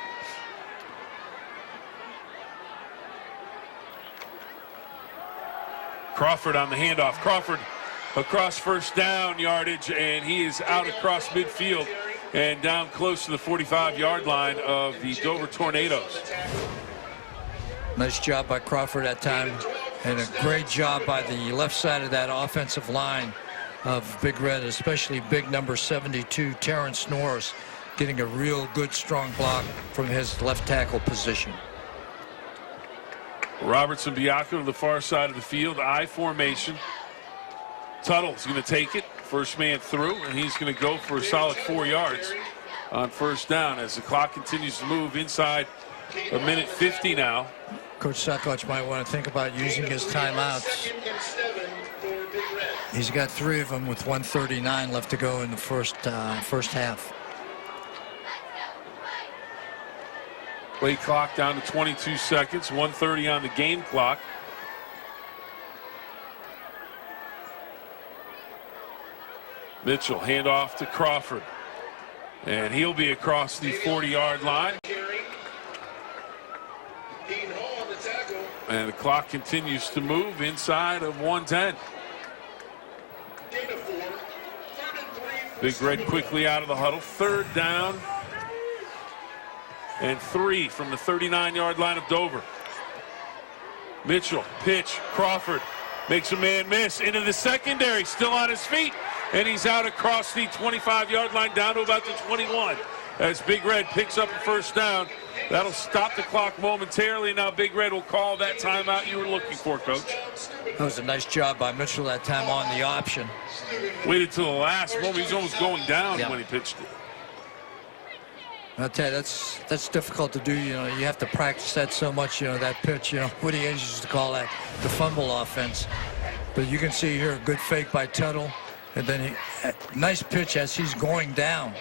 Crawford on the handoff. Crawford across first down yardage, and he is out across midfield and down close to the 45-yard line of the Dover Tornadoes. Nice job by Crawford that time, and a great job by the left side of that offensive line of Big Red, especially big number 72, Terrence Norris, getting a real good strong block from his left tackle position. Robertson Bianco to the far side of the field, I formation. Tuttle's going to take it, first man through, and he's going to go for a solid 4 yards on first down as the clock continues to move inside a minute 50 now. Coach Sakoch might want to think about using his timeouts. He's got 3 of them with 1:39 left to go in the first half. Play clock down to 22 seconds, 1:30 on the game clock. Mitchell handoff to Crawford, and he'll be across the 40-yard line. And the clock continues to move inside of 1:10. Big Red quickly out of the huddle. 3rd down and 3 from the 39-yard line of Dover. Mitchell, pitch, Crawford makes a man miss into the secondary, still on his feet, and he's out across the 25-yard line down to about the 21 as Big Red picks up a first down. That'll stop the clock momentarily. Now Big Red will call that timeout you were looking for, Coach. That was a nice job by Mitchell that time on the option. Waited till the last moment. He was almost going down when he pitched it. I'll tell you, that's difficult to do. You know, you have to practice that so much. You know, that pitch. You know, Woody Hayes used to call that the fumble offense. But you can see here a good fake by Tuttle, and then nice pitch as he's going down.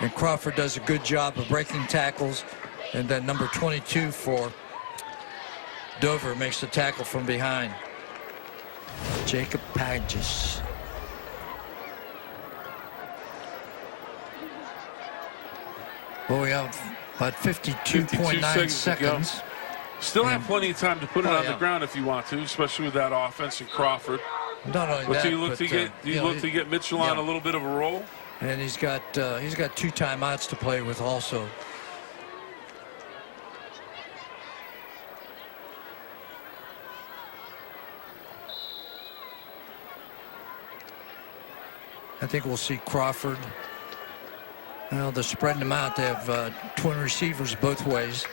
And Crawford does a good job of breaking tackles. And then number 22 for Dover makes the tackle from behind. Jacob Pages. Well, we have about 52.9 seconds. Still have plenty of time to put it on the ground if you want to, especially with that offense and Crawford. Not only But that, do you look to get Mitchell on a little bit of a roll? And he's got 2 timeouts to play with also. I think we'll see Crawford. Well, they're spreading them out. They have twin receivers both ways.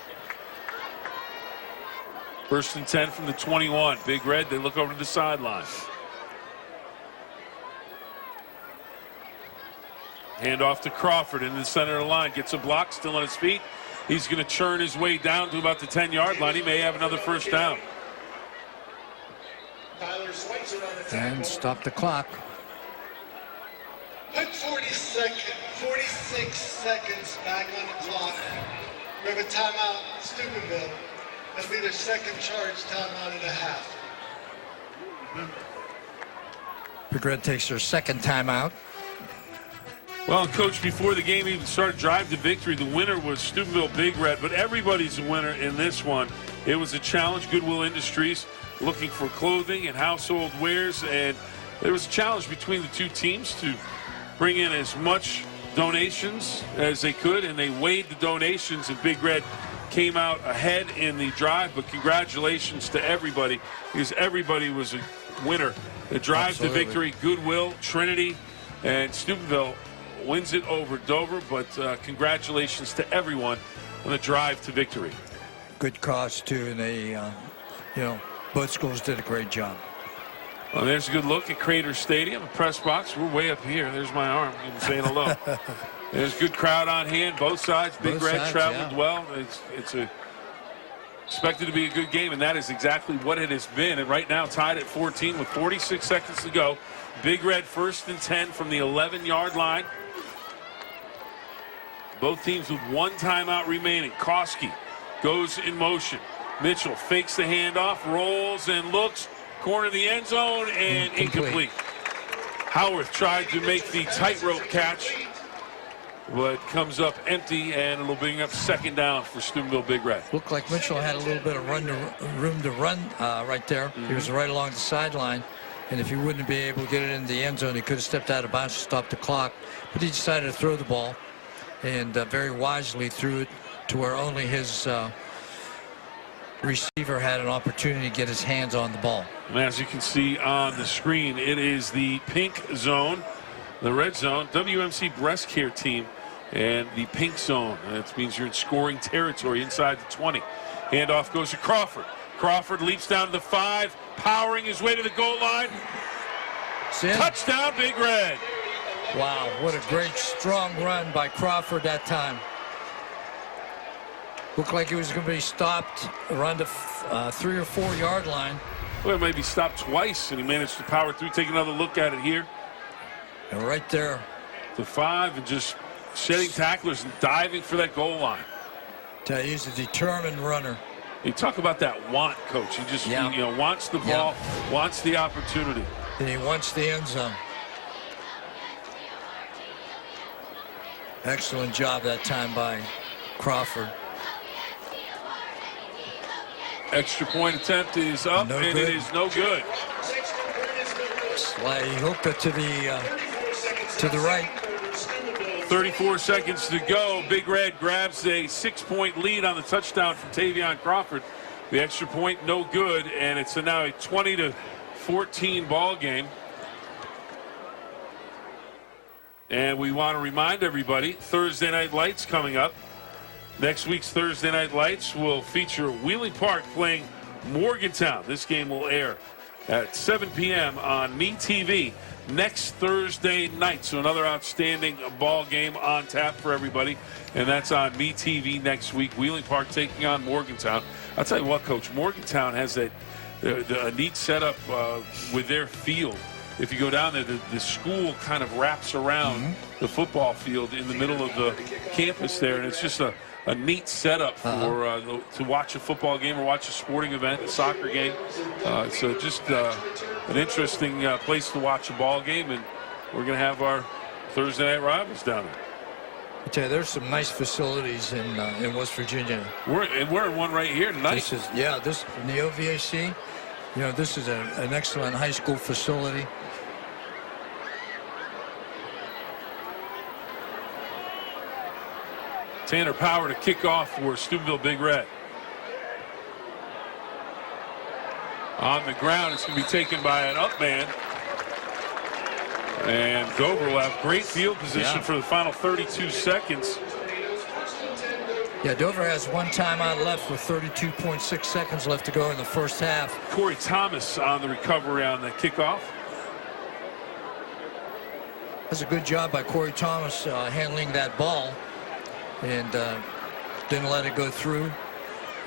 1st and 10 from the 21. Big Red, they look over to the sideline. Hand off to Crawford in the center of the line. Gets a block, still on his feet. He's going to churn his way down to about the 10-yard line. He may have another first down. And stop the clock. Put 46 seconds back on the clock. We have a timeout, Steubenville. That'll be their second charge timeout and a half. Big Red takes their second timeout. Well, Coach, before the game even started, drive to victory, the winner was Steubenville Big Red, but everybody's a winner in this one. It was a challenge. Goodwill Industries looking for clothing and household wares, and there was a challenge between the two teams to bring in as much donations as they could, and they weighed the donations, and Big Red came out ahead in the drive. But congratulations to everybody, because everybody was a winner. The drive to victory, Goodwill, Trinity, and Steubenville wins it over Dover, but congratulations to everyone on the drive to victory. Good cause too, and they, both schools did a great job. Well, there's a good look at Crater Stadium, the press box. We're way up here. There's my arm, even saying hello. There's a good crowd on hand, both sides. Big Red traveled well. It's expected to be a good game, and that is exactly what it has been. And right now, tied at 14 with 46 seconds to go. Big Red 1st and 10 from the 11-yard line. Both teams with 1 timeout remaining. Koski goes in motion. Mitchell fakes the handoff, rolls and looks. Corner of the end zone and incomplete. Howarth tried to make the tightrope catch, but comes up empty, and it'll bring up 2nd down for Steubenville Big Red. Looked like Mitchell had a little bit of room to run right there. He was right along the sideline, and if he wouldn't be able to get it in the end zone, he could have stepped out of bounds to stop the clock. But he decided to throw the ball, and very wisely threw it to where only his receiver had an opportunity to get his hands on the ball. And as you can see on the screen, it is the pink zone, the red zone, WMC breast care team, and the pink zone. That means you're in scoring territory inside the 20. Handoff goes to Crawford. Crawford leaps down to the 5, powering his way to the goal line. Touchdown, Big Red. Wow, what a great strong run by Crawford that time. Looked like he was going to be stopped around the 3 or 4 yard line. Well, maybe stopped twice, and he managed to power through. Take another look at it here. And right there. The 5 and just shedding tacklers and diving for that goal line. Tell you, he's a determined runner. You talk about that want, coach. He just wants the ball, wants the opportunity. And he wants the end zone. Excellent job that time by Crawford. Extra point attempt is up, and it is no good. He hooked it to the right. 34 seconds to go. Big Red grabs a 6-point lead on the touchdown from Tavion Crawford. The extra point no good, and it's now a 20-14 ball game. And we want to remind everybody, Thursday Night Lights coming up. Next week's Thursday Night Lights will feature Wheeling Park playing Morgantown. This game will air at 7 p.m. on MeTV next Thursday night. So another outstanding ball game on tap for everybody. And that's on MeTV next week. Wheeling Park taking on Morgantown. I'll tell you what, Coach, Morgantown has a neat setup with their field. If you go down there, the school kind of wraps around the football field in the middle of the campus there. And it's just a neat setup for to watch a football game or watch a sporting event, a soccer game. So just an interesting place to watch a ball game, and we're going to have our Thursday night rivals down there. I tell you, there's some nice facilities in West Virginia. We're in one right here tonight. This is this in the OVAC. You know, this is an excellent high school facility. Tanner Power to kick off for Steubenville Big Red. On the ground, it's going to be taken by an up man. And Dover will have great field position for the final 32 seconds. Yeah, Dover has one timeout left with 32.6 seconds left to go in the first half. Corey Thomas on the recovery on the kickoff. That's a good job by Corey Thomas handling that ball and didn't let it go through.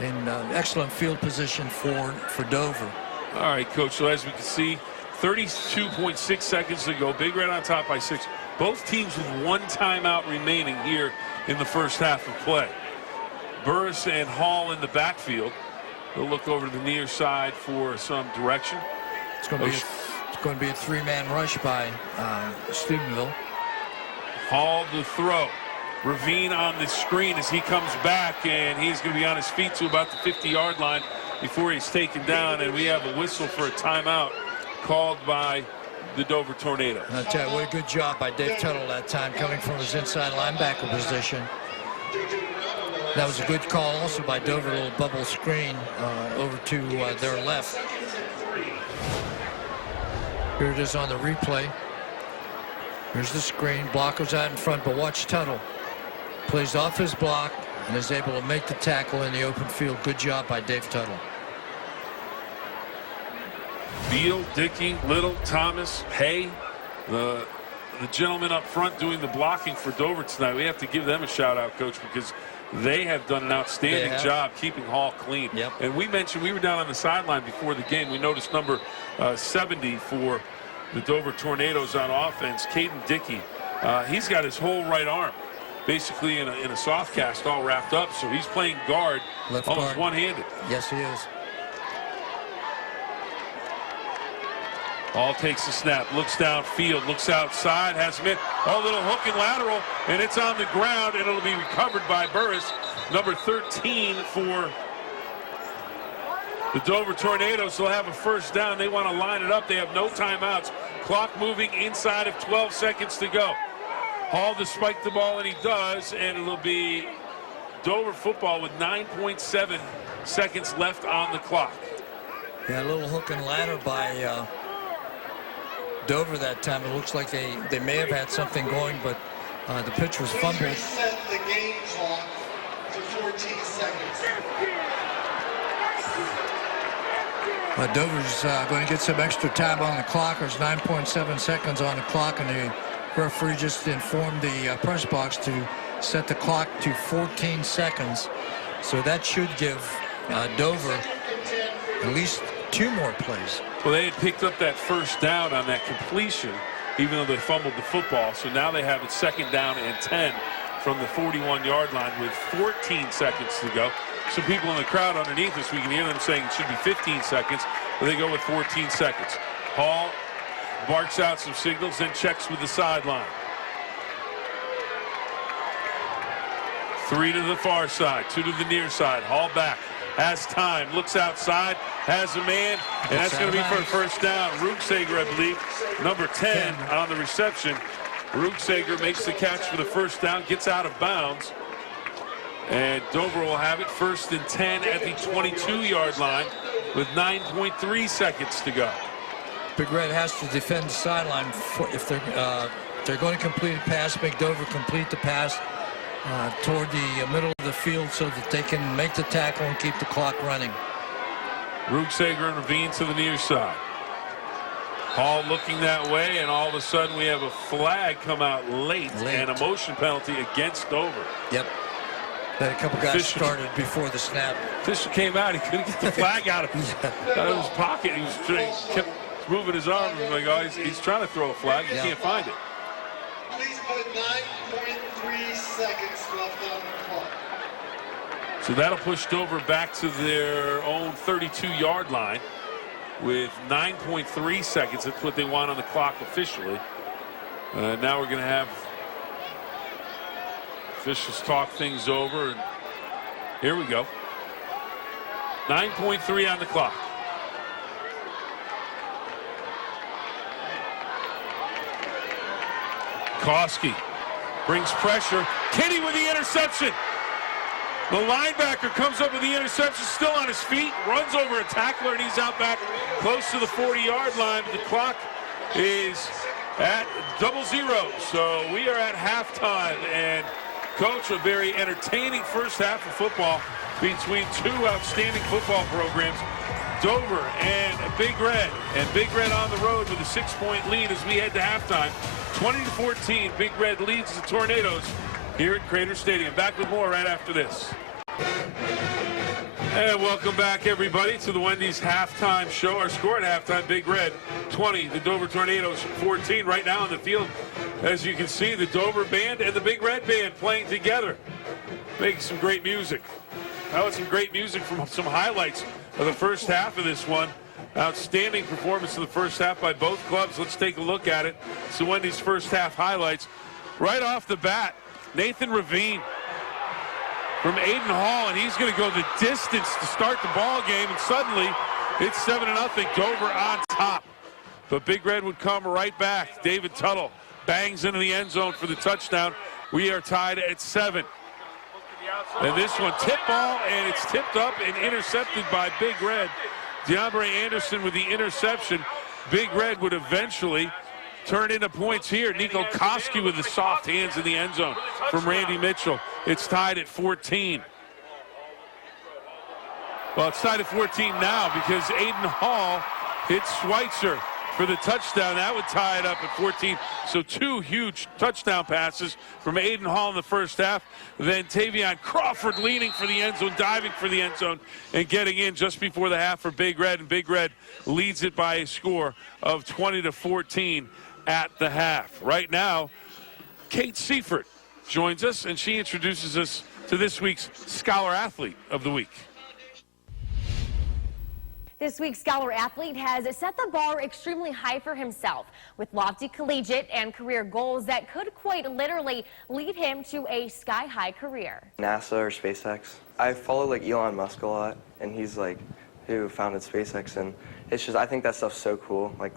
And excellent field position for Dover. All right, Coach, so as we can see, 32.6 seconds to go. Big Red on top by 6. Both teams with one timeout remaining here in the first half of play. Burris and Hall in the backfield. They'll look over to the near side for some direction. It's going to be a three-man rush by Steubenville. Hall to throw. Ravine on the screen as he comes back, and he's going to be on his feet to about the 50-yard line before he's taken down, and we have a whistle for a timeout called by the Dover Tornadoes. I'll tell you, what a good job by Dave Tuttle that time, coming from his inside linebacker position. That was a good call also by Dover, a little bubble screen over to their left. Here it is on the replay. Here's the screen. Blocker's out in front, but watch Tuttle. Plays off his block and is able to make the tackle in the open field. Good job by Dave Tuttle. Beal, Dickey, Little, Thomas, Hay, the gentlemen up front doing the blocking for Dover tonight. We have to give them a shout out, Coach, because they have done an outstanding job keeping Hall clean. Yep. And we mentioned we were down on the sideline before the game. We noticed number 70 for the Dover Tornadoes on offense, Caden Dickey. He's got his whole right arm basically in a soft cast all wrapped up, so he's playing guard, left almost guard. one-handed. Yes, he is. Hall takes the snap, looks downfield, looks outside, has him in. A little hook and lateral, and it's on the ground, and it'll be recovered by Burris, number 13 for the Dover Tornadoes. They'll have a first down. They want to line it up. They have no timeouts. Clock moving inside of 12 seconds to go. Hall to spike the ball, and he does, and it'll be Dover football with 9.7 seconds left on the clock. Yeah, a little hook and ladder by Dover that time. It looks like they may have had something going, but the pitch was fumbled. Please reset the game clock to 14 seconds. Dover's going to get some extra time on the clock. There's 9.7 seconds on the clock, and the referee just informed the press box to set the clock to 14 seconds. So that should give Dover at least 2 more plays. Well, they had picked up that first down on that completion, even though they fumbled the football. So now they have it 2nd down and 10 from the 41-yard line with 14 seconds to go. Some people in the crowd underneath us, we can hear them saying it should be 15 seconds, but they go with 14 seconds. Hall barks out some signals, then checks with the sideline. 3 to the far side, 2 to the near side. Hall back, has time, looks outside, has a man, and that's going to be for a first down. Rucksager, I believe, number 10 on the reception. Rucksager makes the catch for the first down, gets out of bounds. And Dover will have it 1st and 10 at the 22-yard line with 9.3 seconds to go. Big Red has to defend the sideline if they're going to complete a pass, make Dover complete the pass toward the middle of the field so that they can make the tackle and keep the clock running. Rucksager and Ravine to the near side. Hall looking that way, and all of a sudden we have a flag come out late. And a motion penalty against Dover. Yep. That a couple guys started before the snap. Fisher came out. He couldn't get the flag out of his pocket. He was kept moving his arm. Like, oh, he's trying to throw a flag. He can't find it. Please put 9.3 seconds left on the clock. So that'll push Dover back to their own 32-yard line with 9.3 seconds. That's what they want on the clock officially. Now we're going to have officials talk things over, and here we go. 9.3 on the clock. Koski brings pressure. Kinney with the interception. The linebacker comes up with the interception, still on his feet, runs over a tackler, and he's out back close to the 40-yard line. The clock is at 0-0. So we are at halftime, and Coach, a very entertaining first half of football between 2 outstanding football programs, Dover and Big Red. And Big Red on the road with a 6-point lead as we head to halftime. 20-14, Big Red leads the Tornadoes here at Crater Stadium. Back with more right after this. And welcome back, everybody, to the Wendy's halftime show. Our score at halftime, Big Red 20, the Dover Tornadoes 14. Right now on the field, as you can see, the Dover band and the Big Red band playing together, making some great music. That was some great music from some highlights of the first half of this one. Outstanding performance in the first half by both clubs. Let's take a look at it. So Wendy's first half highlights. Right off the bat, Nathan Ravine from Aiden Hall, and he's going to go the distance to start the ball game, and suddenly it's 7-0, Dover on top. But Big Red would come right back. David Tuttle bangs into the end zone for the touchdown. We are tied at 7. And this one, tip ball, and it's tipped up and intercepted by Big Red. DeAndre Anderson with the interception. Big Red would eventually turn into points here. Nico Koski with the soft hands in the end zone from Randy Mitchell. It's tied at 14. Well, it's tied at 14 now because Aiden Hall hits Schweitzer for the touchdown. That would tie it up at 14. So 2 huge touchdown passes from Aiden Hall in the first half. Then Tavion Crawford leaning for the end zone, diving for the end zone, and getting in just before the half for Big Red. And Big Red leads it by a score of 20-14 at the half. Right now, Kate Seifert joins us, and she introduces us to this week's Scholar Athlete of the Week. This week's Scholar Athlete has set the bar extremely high for himself with lofty collegiate and career goals that could quite literally lead him to a sky-high career. NASA or SpaceX. I follow like Elon Musk a lot, and he's like who founded SpaceX, and it's just, I think that stuff's so cool, like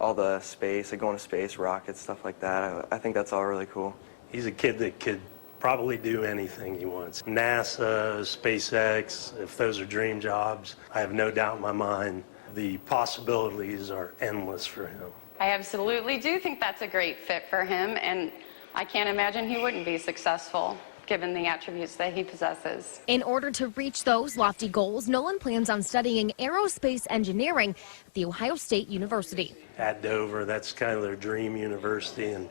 all the space, like going to space, rockets, stuff like that. I think that's all really cool. He's a kid that could probably do anything he wants. NASA, SpaceX, if those are dream jobs, I have no doubt in my mind the possibilities are endless for him. I absolutely do think that's a great fit for him, and I can't imagine he wouldn't be successful given the attributes that he possesses. In order to reach those lofty goals, Nolan plans on studying aerospace engineering at The Ohio State University. At Dover, that's kind of their dream university, and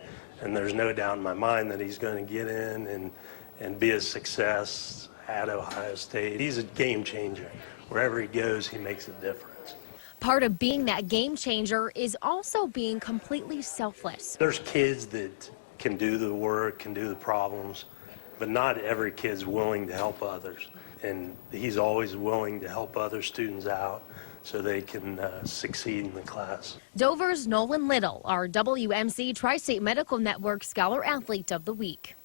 there's no doubt in my mind that he's going to get in and be a success at Ohio State. He's a game changer. Wherever he goes, he makes a difference. Part of being that game changer is also being completely selfless. There's kids that can do the work, can do the problems, but not every kid's willing to help others. And he's always willing to help other students out so they can succeed in the class. Dover's Nolan Little, our WMC Tri-State Medical Network Scholar Athlete of the Week.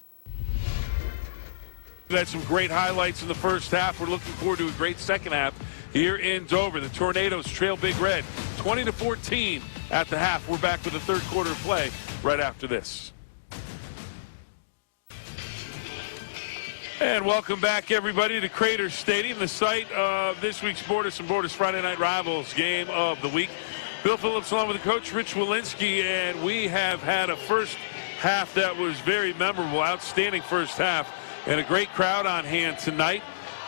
We've had some great highlights in the first half. We're looking forward to a great second half here in Dover. The Tornadoes trail Big Red 20-14 at the half. We're back with the third quarter play right after this. And welcome back, everybody, to Crater Stadium, the site of this week's Borders and Borders Friday Night Rivals game of the week. Bill Phillips along with the coach, Rich Walensky, and we have had a first half that was very memorable, outstanding first half, and a great crowd on hand tonight.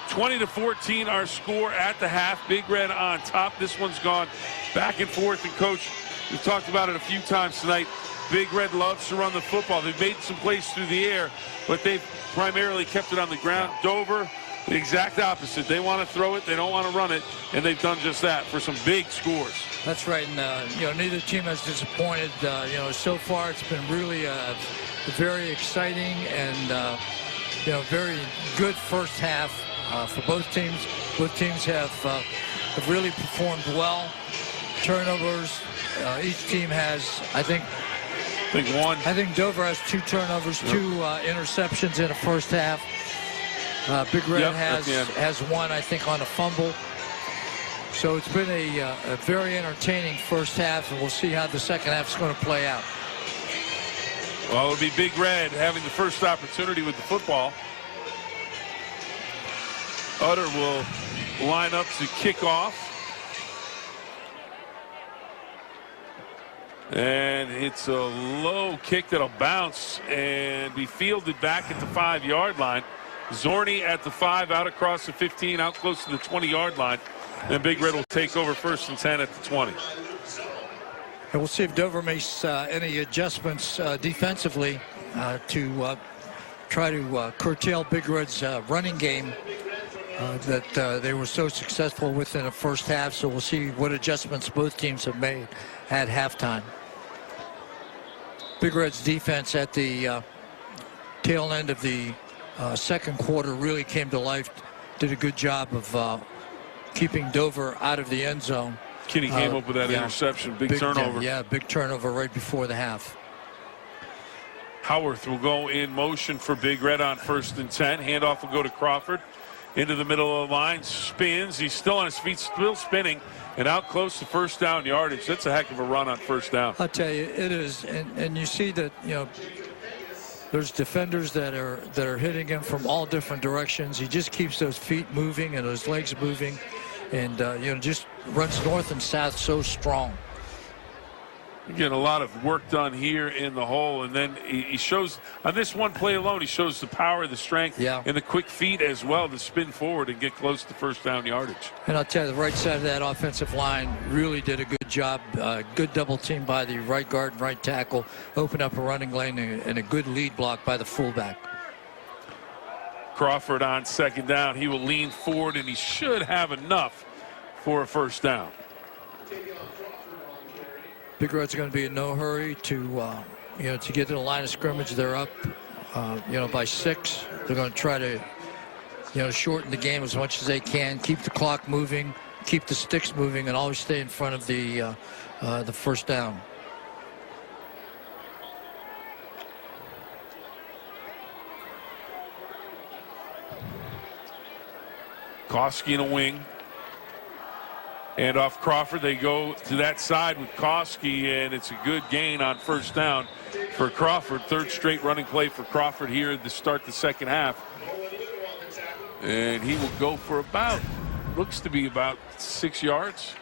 20-14 our score at the half. Big Red on top. This one's gone back and forth, and Coach, we've talked about it a few times tonight. Big Red loves to run the football. They've made some plays through the air, but they've primarily kept it on the ground. Dover, the exact opposite. They want to throw it, they don't want to run it, and they've done just that for some big scores. That's right, and neither team has disappointed. So far it's been really very exciting and very good first half for both teams. Both teams have really performed well. Turnovers, each team has, I think one. I think Dover has 2 turnovers, 2 interceptions in the first half. Big Red has 1, I think, on a fumble. So it's been a very entertaining first half, and we'll see how the second half is going to play out. Well, it'll be Big Red having the first opportunity with the football. Utter will line up to kick off. And it's a low kick that'll bounce and be fielded back at the 5-yard line. Zorni at the 5, out across the 15, out close to the 20-yard line. And Big Red will take over 1st and 10 at the 20. And we'll see if Dover makes any adjustments defensively to try to curtail Big Red's running game that they were so successful with in the first half. So we'll see what adjustments both teams have made at halftime. Big Red's defense at the tail end of the second quarter really came to life, did a good job of keeping Dover out of the end zone. Kinney came up with that interception, big turnover. Big turnover right before the half. Howarth will go in motion for Big Red on 1st and 10. Handoff will go to Crawford into the middle of the line, spins. He's still on his feet, still spinning, and out close to 1st down yardage. That's a heck of a run on 1st down. I'll tell you, it is, and you see that there's defenders that are hitting him from all different directions. He just keeps those feet moving and those legs moving, and just runs north and south so strong. Getting a lot of work done here in the hole, and then he shows on this one play alone, he shows the power, the strength, and the quick feet as well to spin forward and get close to 1st down yardage. And I'll tell you, the right side of that offensive line really did a good job. Good double team by the right guard and right tackle, opened up a running lane, and a good lead block by the fullback. Crawford on 2nd down. He will lean forward, and he should have enough for a 1st down. Big Red's going to be in no hurry to get to the line of scrimmage. They're up, by 6. They're going to try to, shorten the game as much as they can, keep the clock moving, keep the sticks moving, and always stay in front of the 1st down. Koski in a wing. And off Crawford, they go to that side with Koski, and it's a good gain on 1st down. for Crawford. Third straight running play for Crawford here to start the second half. And he will go for about, looks to be about 6 yards.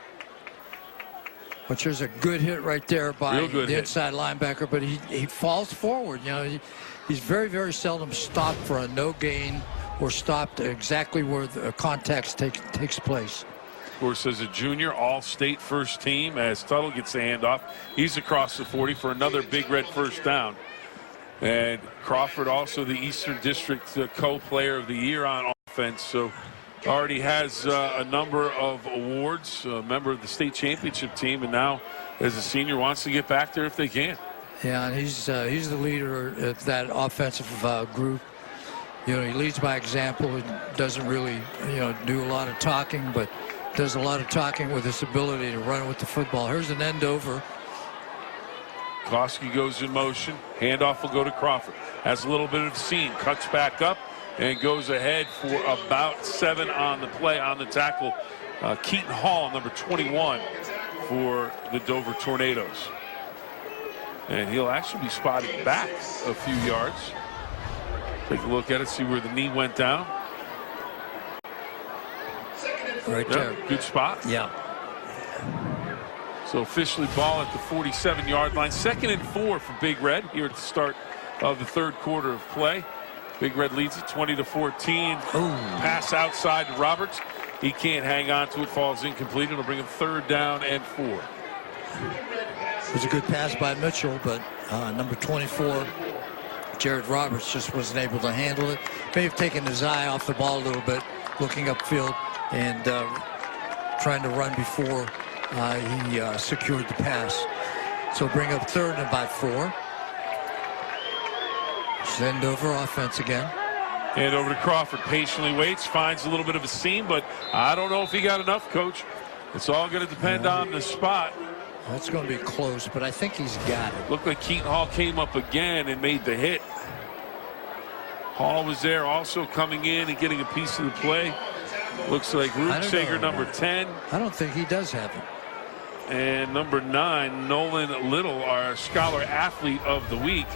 Which is a good hit right there by the hit. inside linebacker, but he falls forward. You know, he's very, very seldom stopped for a no gain or stopped exactly where the contact takes place. Of course, as a junior, all-state first team as Tuttle gets the handoff. He's across the 40 for another Big Red first down. And Crawford also the Eastern District co-player of the year on offense. So already has a number of awards, a member of the state championship team, and now as a senior wants to get back there if they can. Yeah, and he's the leader of that offensive group. You know, he leads by example. He doesn't really, do a lot of talking, but does a lot of talking with his ability to run with the football. Here's an end over. Koski goes in motion. Handoff will go to Crawford. Has a little bit of seam. Cuts back up and goes ahead for about 7 on the play on the tackle. Keaton Hall, number 21 for the Dover Tornadoes. And he'll actually be spotted back a few yards. Take a look at it, see where the knee went down. Right there. Good spot. Yeah. So officially ball at the 47-yard line. 2nd and 4 for Big Red here at the start of the third quarter of play. Big Red leads it 20-14. Pass outside to Roberts. He can't hang on to it. Falls incomplete. It'll bring him 3rd down and 4. It was a good pass by Mitchell, but number 24, Jared Roberts, just wasn't able to handle it. May have taken his eye off the ball a little bit, looking upfield and trying to run before he secured the pass. So bring up 3rd and about 4. Send over offense again. And over to Crawford. Patiently waits, finds a little bit of a seam, but I don't know if he got enough, Coach. It's all going to depend on the spot. That's going to be close, but I think he's got it. Looked like Keaton Hall came up again and made the hit. Hall was there also coming in and getting a piece of the play. Looks like Rucksager, number 10. I don't think he does have it. And number 9, Nolan Little, our scholar athlete of the week.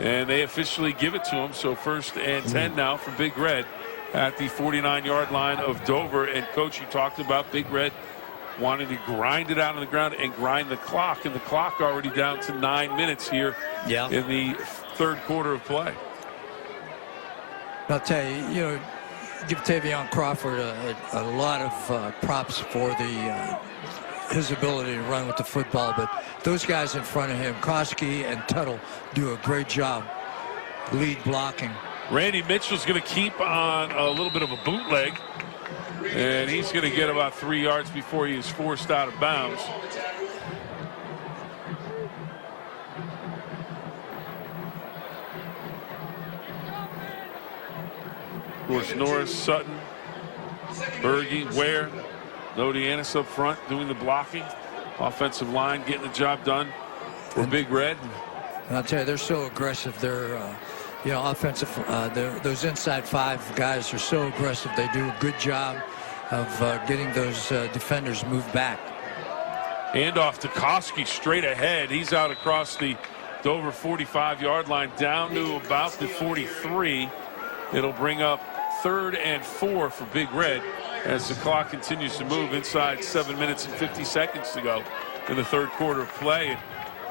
And they officially give it to him. So 1st and 10 now for Big Red at the 49-yard line of Dover. And Coach, you talked about Big Red wanting to grind it out on the ground and grind the clock. And the clock already down to 9 minutes here in the third quarter of play. I'll tell you, give Tavion Crawford a lot of props for his ability to run with the football, but those guys in front of him, Koski and Tuttle, do a great job lead blocking. Randy Mitchell's going to keep on a little bit of a bootleg, and he's going to get about 3 yards before he is forced out of bounds. Of course, Norris, Sutton, Berge, Ware, Nodianis up front doing the blocking. Offensive line getting the job done for Big Red. And I'll tell you, they're so aggressive. They're, offensive. Those inside 5 guys are so aggressive. They do a good job of getting those defenders moved back. And off to Koski straight ahead. He's out across the Dover 45-yard line down to about the 43. It'll bring up 3rd and 4 for Big Red as the clock continues to move inside 7 minutes and 50 seconds to go in the third quarter of play. And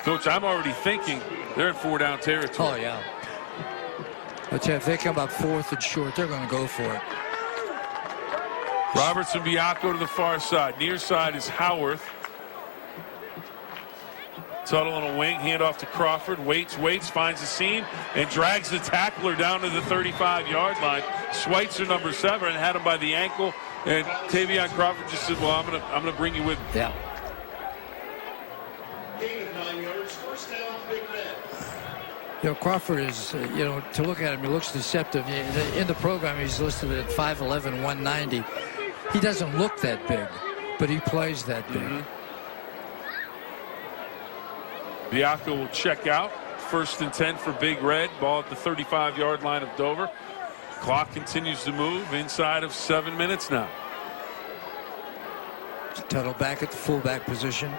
Coach, I'm already thinking they're in 4-down territory. Oh, yeah. But if they come up 4th and short, they're going to go for it. Roberts and Biacco to the far side. Near side is Howarth. Tuttle on a wing, handoff to Crawford. Waits, finds a seam, and drags the tackler down to the 35-yard line. Schweitzer, number 7, had him by the ankle, and Tavion Crawford just said, "Well, I'm gonna bring you with me." Yeah. Gain of 9 yards, first down, Big Red. Crawford is, to look at him, he looks deceptive. In the program, he's listed at 5'11", 190. He doesn't look that big, but he plays that big. Biacco will check out. 1st and 10 for Big Red. Ball at the 35-yard line of Dover. Clock continues to move inside of 7 minutes now. Tuttle back at the fullback position.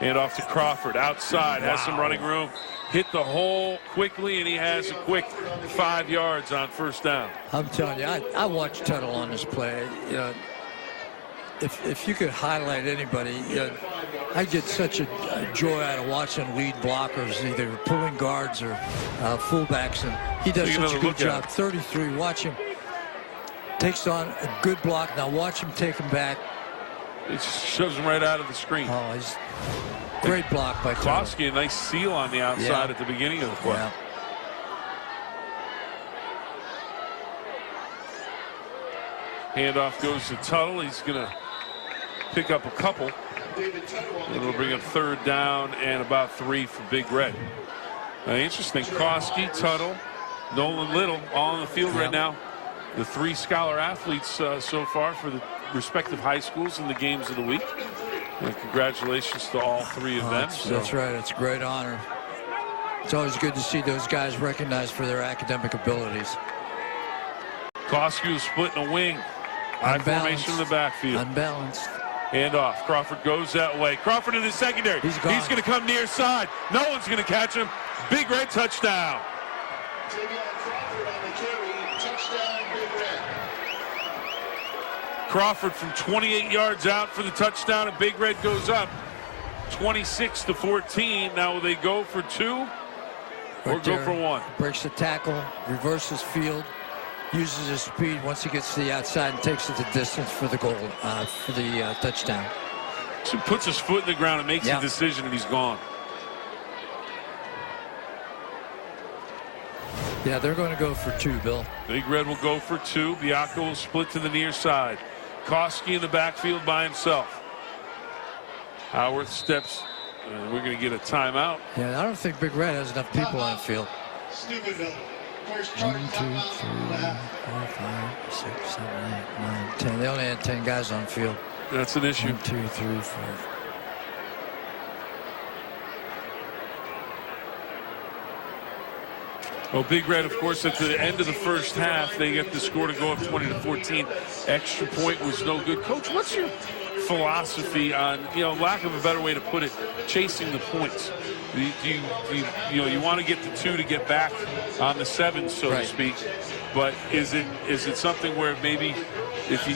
And off to Crawford, outside, has some running room. Hit the hole quickly, and he has a quick 5 yards on first down. I'm telling you, I watched Tuttle on this play. You know, if you could highlight anybody, you know, I get such a joy out of watching lead blockers, either pulling guards or fullbacks, and he does such a good job. 33, watch him. Takes on a good block. Now watch him take him back. It shoves him right out of the screen. Oh, he's great block by Tuttle. Klosky, a nice seal on the outside at the beginning of the play. Yeah. Handoff goes to Tuttle. He's going to pick up a couple. It'll bring up third down and about 3 for Big Red. Interesting. Klosky, Tuttle, Nolan Little, all on the field right now. The 3 scholar athletes so far for the respective high schools in the games of the week. And congratulations to all 3 of them. That's right. It's a great honor. It's always good to see those guys recognized for their academic abilities. Klosky was split in a wing. High formation in the backfield. Unbalanced. Handoff. Crawford goes that way. Crawford in the secondary. He's gone. He's going to come near side. No one's going to catch him. Big Red touchdown. Crawford from 28 yards out for the touchdown, and Big Red goes up 26-14. Now will they go for 2 or go for 1? Breaks the tackle, reverses field, uses his speed once he gets to the outside and takes it the distance for the goal, for the touchdown. So he puts his foot in the ground and makes a decision, and he's gone. Yeah, they're going to go for 2, Bill. Big Red will go for 2. Biacco will split to the near side. Klosky in the backfield by himself. Howard steps, and we're going to get a timeout. Yeah, I don't think Big Red has enough people on the field. Steubenville. 1, 2, 3, 4, 5, 6, 7, 8, 9, 10. They only had 10 guys on the field. That's an issue. 1, 2, 3, 4. Well, Big Red, of course, at the end of the first half, they get the score to go up 20-14. Extra point was no good. Coach, what's your philosophy on, lack of a better way to put it, chasing the points? You want to get the 2 to get back on the 7, so to speak. But is it something where maybe if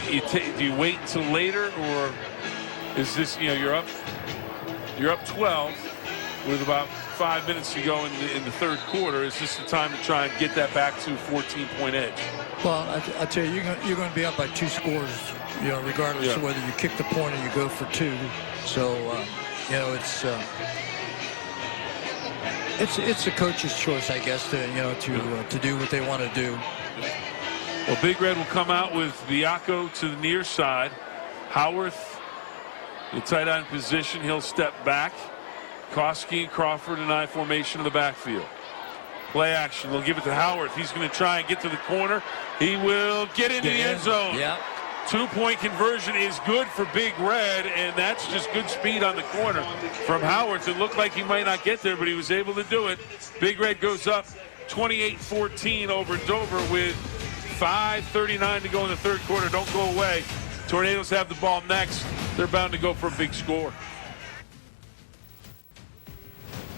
do you wait until later, or is this you're up 12 with about 5 minutes to go in the third quarter? Is this the time to try and get that back to 14-point edge? Well, I tell you, you're going to be up by 2 scores, regardless of whether you kick the point or you go for 2. So, it's a coach's choice, I guess, to do what they want to do. Well, Big Red will come out with Biacco to the near side. Howarth, the tight end position, he'll step back. Klosky and Crawford in I formation in the backfield. Play action. They'll give it to Howard. He's going to try and get to the corner. He will get into the end zone. Yeah. 2-point conversion is good for Big Red, and that's just good speed on the corner from Howard. It looked like he might not get there, but he was able to do it. Big Red goes up 28-14 over Dover with 5:39 to go in the third quarter. Don't go away. Tornadoes have the ball next. They're bound to go for a big score.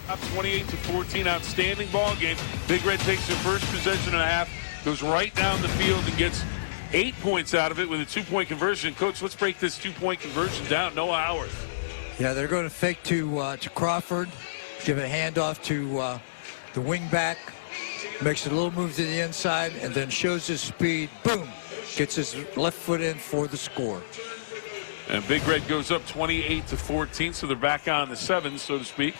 Up 28-14, outstanding ball game. Big Red takes their first possession and a half, goes right down the field and gets 8 points out of it with a 2-point conversion. Coach, let's break this 2-point conversion down. Noah Howard. Yeah, they're going to fake to Crawford, give a handoff to the wing back, makes a little move to the inside, and then shows his speed. Boom! Gets his left foot in for the score. And Big Red goes up 28-14, so they're back on the 7, so to speak.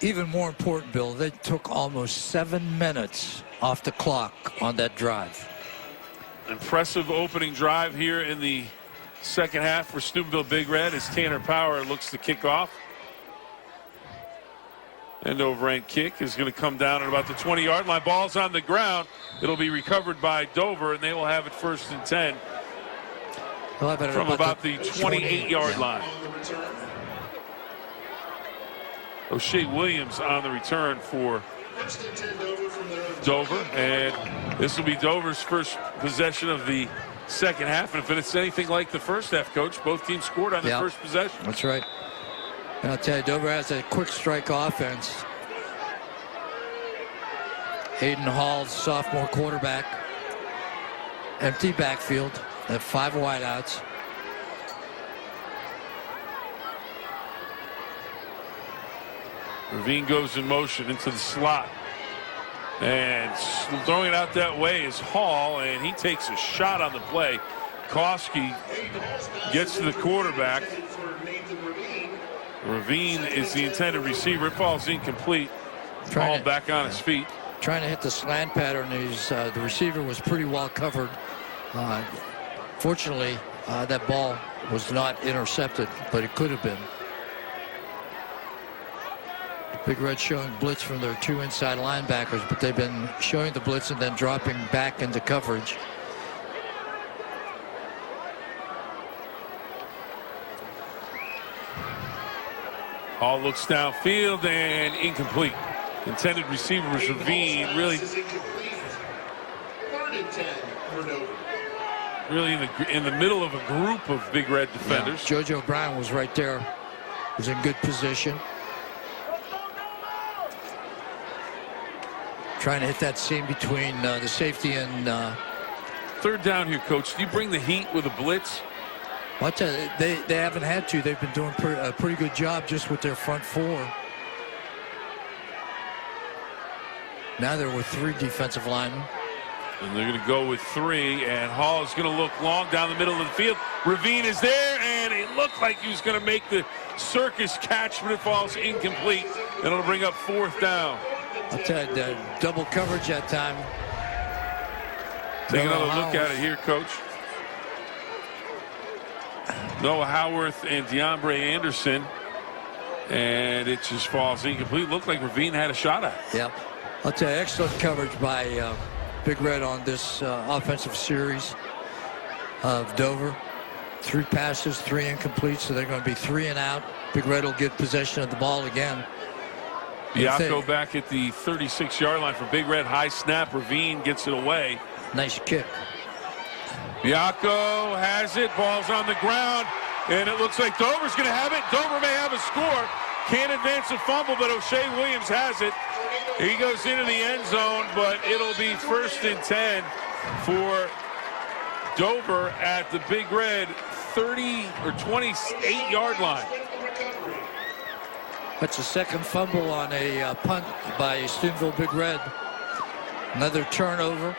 Even more important, Bill, they took almost 7 minutes off the clock on that drive. Impressive opening drive here in the second half for Steubenville Big Red as Tanner Power looks to kick off. End over end kick is going to come down at about the 20-yard line. Ball's on the ground. It'll be recovered by Dover, and they will have it 1st and 10 from about the 28-yard line. O'Shea Williams on the return for Dover, and this will be Dover's first possession of the second half. And if it's anything like the first half, Coach, both teams scored on the first possession. That's right. And I'll tell you, Dover has a quick strike offense. Aiden Hall's sophomore quarterback. Empty backfield. They have 5 wideouts. Ravine goes in motion into the slot. And throwing it out that way is Hall, and he takes a shot on the play. Koski gets to the quarterback. Ravine is the intended receiver. It falls incomplete. Hall back on his feet. Trying to hit the slant pattern. The receiver was pretty well covered. Fortunately, that ball was not intercepted, but it could have been. Big Red showing blitz from their 2 inside linebackers, but they've been showing the blitz and then dropping back into coverage. Hall looks downfield and incomplete. Intended receiver was Ravine. Really in the middle of a group of Big Red defenders. Yeah, JoJo Brown was right there. Was in good position. Trying to hit that seam between the safety and... Third down here, Coach. Do you bring the heat with a blitz? Well, I tell you, they haven't had to. They've been doing a pretty good job just with their front 4. Now they're with 3 defensive linemen. And they're going to go with 3, and Hall is going to look long down the middle of the field. Ravine is there, and it looked like he was going to make the circus catch, but it falls incomplete, and it'll bring up 4th down. I'll tell you, double coverage that time. Take another look at it here, Coach. Noah Howarth and DeAndre Anderson, and it just falls incomplete. Looked like Ravine had a shot at it. Yep. I'll tell you, excellent coverage by Big Red on this offensive series of Dover. 3 passes, 3 incomplete, so they're going to be 3 and out. Big Red will get possession of the ball again. Biacco back at the 36-yard line for Big Red. High snap. Ravine gets it away. Nice kick. Biacco has it. Ball's on the ground. And it looks like Dover's going to have it. Dover may have a score. Can't advance a fumble, but O'Shea Williams has it. He goes into the end zone, but it'll be 1st and 10 for Dover at the Big Red 30 or 28-yard line. That's a second fumble on a punt by Steubenville Big Red. Another turnover,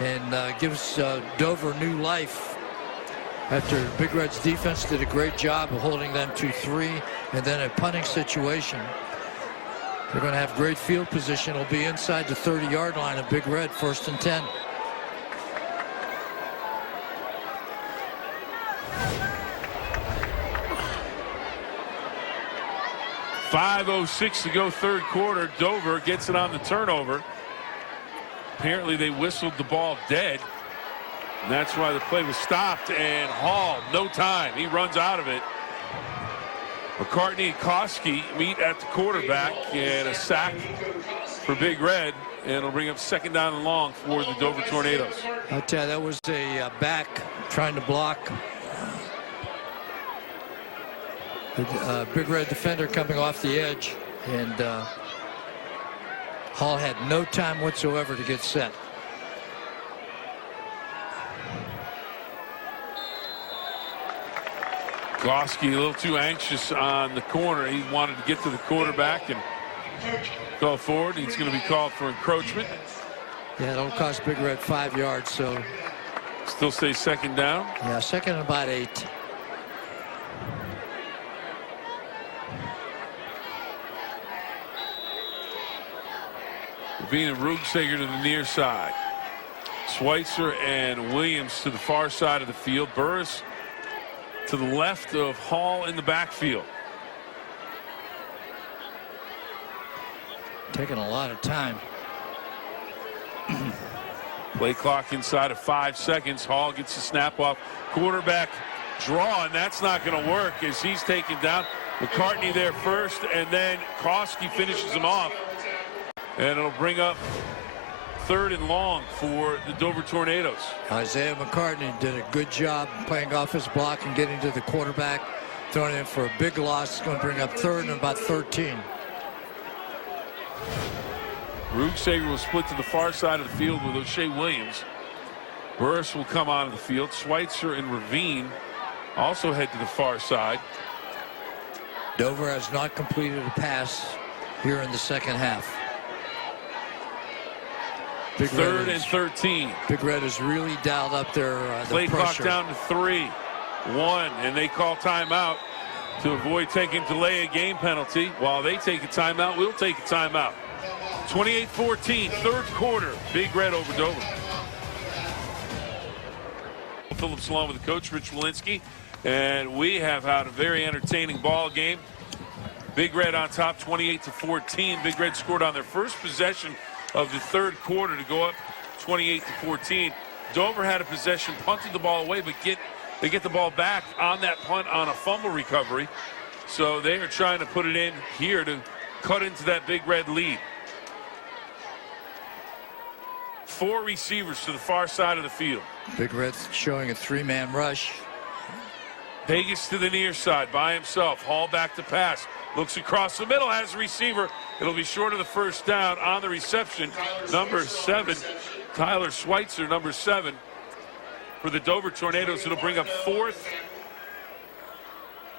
and gives Dover new life after Big Red's defense did a great job of holding them to 3, and then a punting situation. They're going to have great field position. It'll be inside the 30-yard line of Big Red, 1st and 10. .506 to go, 3rd quarter. Dover gets it on the turnover. Apparently they whistled the ball dead, and that's why the play was stopped. And Hall, no time. He runs out of it. McCartney and Koski meet at the quarterback, and a sack for Big Red, and it'll bring up 2nd down and long for the Dover Tornadoes. I'll tell you, that was a back trying to block. The Big Red defender coming off the edge, and Hall had no time whatsoever to get set. Koski a little too anxious on the corner. He wanted to get to the quarterback and go forward. He's going to be called for encroachment. Yeah, it'll cost Big Red 5 yards, so. Still stays 2nd down. Yeah, 2nd and about 8. Ravine and Rugsager to the near side. Schweitzer and Williams to the far side of the field. Burris to the left of Hall in the backfield. Taking a lot of time. Play clock inside of 5 seconds. Hall gets the snap off. Quarterback draw, and that's not going to work as he's taken down. McCartney there first, and then Koski finishes him off. And it'll bring up 3rd and long for the Dover Tornadoes. Isaiah McCartney did a good job playing off his block and getting to the quarterback. Throwing in for a big loss. It's going to bring up third and about 13. Rugsager will split to the far side of the field with O'Shea Williams. Burris will come onto the field. Schweitzer and Ravine also head to the far side. Dover has not completed a pass here in the second half. Third and 13. Big Red has really dialed up their Play clock pressure. down to 3-1, and they call timeout to avoid taking delay a game penalty. While they take a timeout, we'll take a timeout. 28-14, third quarter. Big Red over Dover. Phillips along with the coach, Rich Walensky, and we have had a very entertaining ball game. Big Red on top, 28-14. Big Red scored on their first possession of the third quarter to go up 28-14. Dover had a possession, punted the ball away, but they get the ball back on that punt on a fumble recovery. So they are trying to put it in here to cut into that Big Red lead. 4 receivers to the far side of the field. Big Red's showing a 3-man rush. Haggis to the near side by himself. Hall back to pass. Looks across the middle, has a receiver. It'll be short of the first down on the reception. Number 7, Tyler Schweitzer, number 7 for the Dover Tornadoes. It'll bring up fourth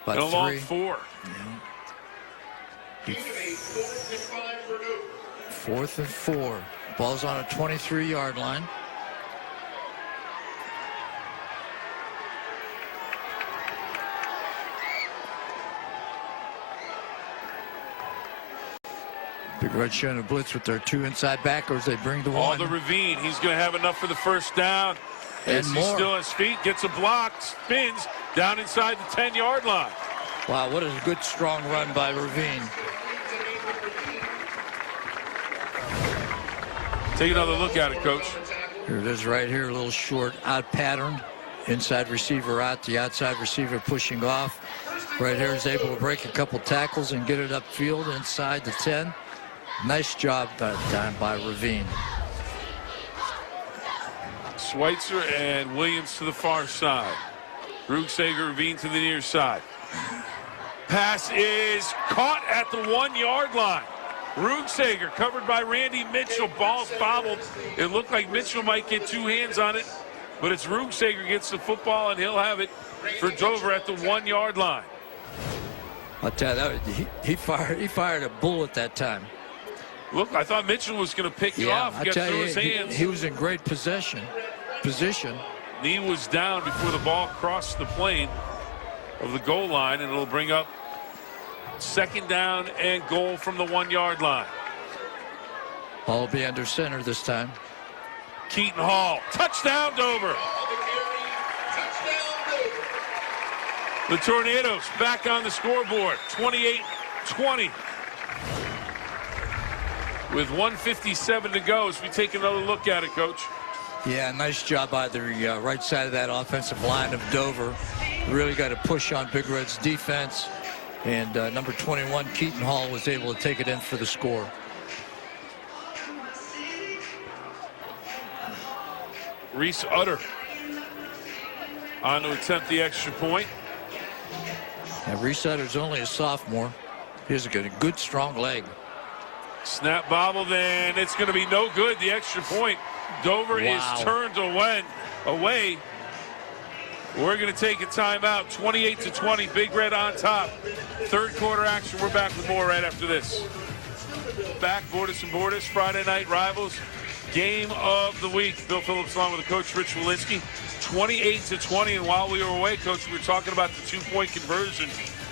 and a long 4. Yeah. 4th and 4. Ball's on a 23-yard line. Big Red showing a blitz with their 2 inside backers. They bring the one. All the Ravine. He's going to have enough for the first down. And As he's more. still on his feet, gets a block, spins down inside the 10-yard line. Wow, what a good, strong run by Ravine. Take another look at it, Coach. Here it is right here, a little short out pattern. Inside receiver out, the outside receiver pushing off. Right here is able to break a couple tackles and get it upfield inside the 10. Nice job that time by Ravine. Schweitzer and Williams to the far side. Rugsager, Ravine to the near side. Pass is caught at the 1-yard line. Rugsager covered by Randy Mitchell. Ball's bobbled. It looked like Mitchell might get 2 hands on it, but it's Rugsager gets the football, and he'll have it for Dover at the 1-yard line. I'll tell you, he fired a bullet that time. Look, I thought Mitchell was going to pick you off. I Got tell through you, his hands. he was in great position. Knee was down before the ball crossed the plane of the goal line, and it'll bring up second down and goal from the 1-yard line. Ball will be under center this time. Keaton Hall, touchdown Dover. The Tornadoes back on the scoreboard, 28-20. With 1:57 to go as we take another look at it, Coach. Yeah, nice job by the right side of that offensive line of Dover. Really got to push on Big Red's defense. And number 21, Keaton Hall, was able to take it in for the score. Reese Utter on to attempt the extra point. Now, Reese Utter's only a sophomore. He's got a good, strong leg. Snap bobbled, and it's going to be no good. The extra point. Dover is turned away. We're going to take a timeout. 28-20. Big Red on top. Third quarter action. We're back with more right after this. Back, Bordas and Bordas, Friday night rivals. Game of the week. Bill Phillips along with the coach, Rich Walensky. 28-20. And while we were away, Coach, we were talking about the 2-point conversion.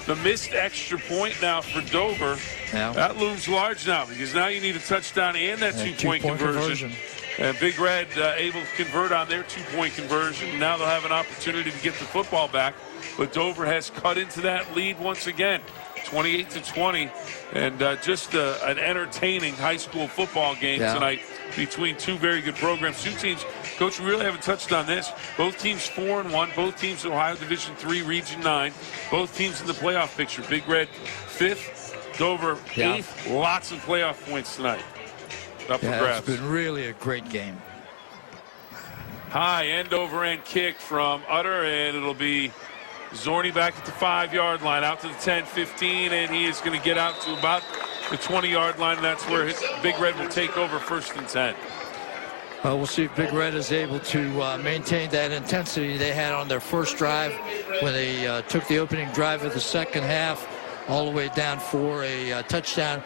The missed extra point now for Dover. Yeah. That looms large now because now you need a touchdown and that 2-point conversion. And Big Red able to convert on their 2-point conversion. Now they'll have an opportunity to get the football back. But Dover has cut into that lead once again, 28-20. And just an entertaining high school football game tonight between two very good programs. Two teams, Coach, we really haven't touched on this. Both teams 4-1. Both teams Ohio Division III, Region 9. Both teams in the playoff picture. Big Red 5th, Dover 8th. Lots of playoff points tonight. Up for grabs. It's been really a great game. High end over end kick from Utter, and it'll be Zorni back at the 5-yard line, out to the 10, 15, and he is going to get out to about the 20-yard line. And that's where Big Red will take over 1st and 10. We'll see if Big Red is able to maintain that intensity they had on their first drive when they took the opening drive of the second half all the way down for a touchdown.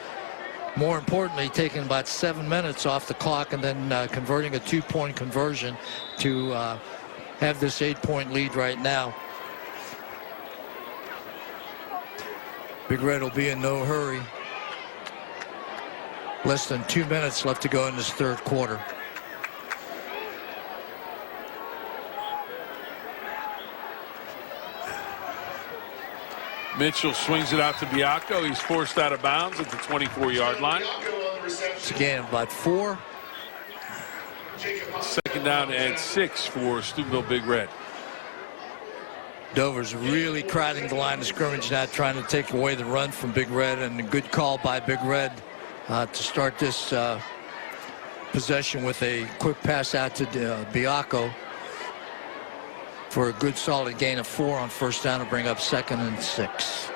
More importantly, taking about 7 minutes off the clock and then converting a 2-point conversion to have this 8-point lead right now. Big Red will be in no hurry. Less than 2 minutes left to go in this third quarter. Mitchell swings it out to Biacco. He's forced out of bounds at the 24-yard line. It's a gain of about 4. 2nd down and 6 for Steubenville Big Red. Dover's really crowding the line of scrimmage now, trying to take away the run from Big Red, and a good call by Big Red to start this possession with a quick pass out to Biacco for a good solid gain of 4 on 1st down to bring up 2nd and 6.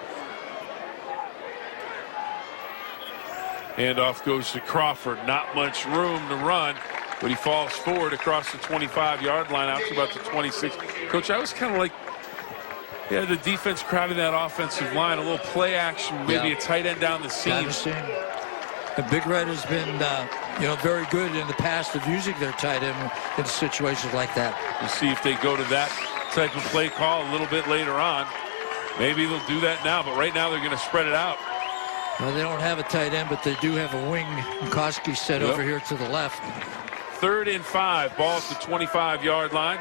Handoff goes to Crawford. Not much room to run, but he falls forward across the 25-yard line out to about the 26. Coach, I was kind of like, yeah, the defense crowding that offensive line, a little play action, maybe a tight end down the seam. And Big Red has been, very good in the past of using their tight end in situations like that. We'll see if they go to that type of play call a little bit later on. Maybe they'll do that now, but right now they're going to spread it out. Well, they don't have a tight end, but they do have a wing. Koski set over here to the left. 3rd and 5, ball at the 25-yard line.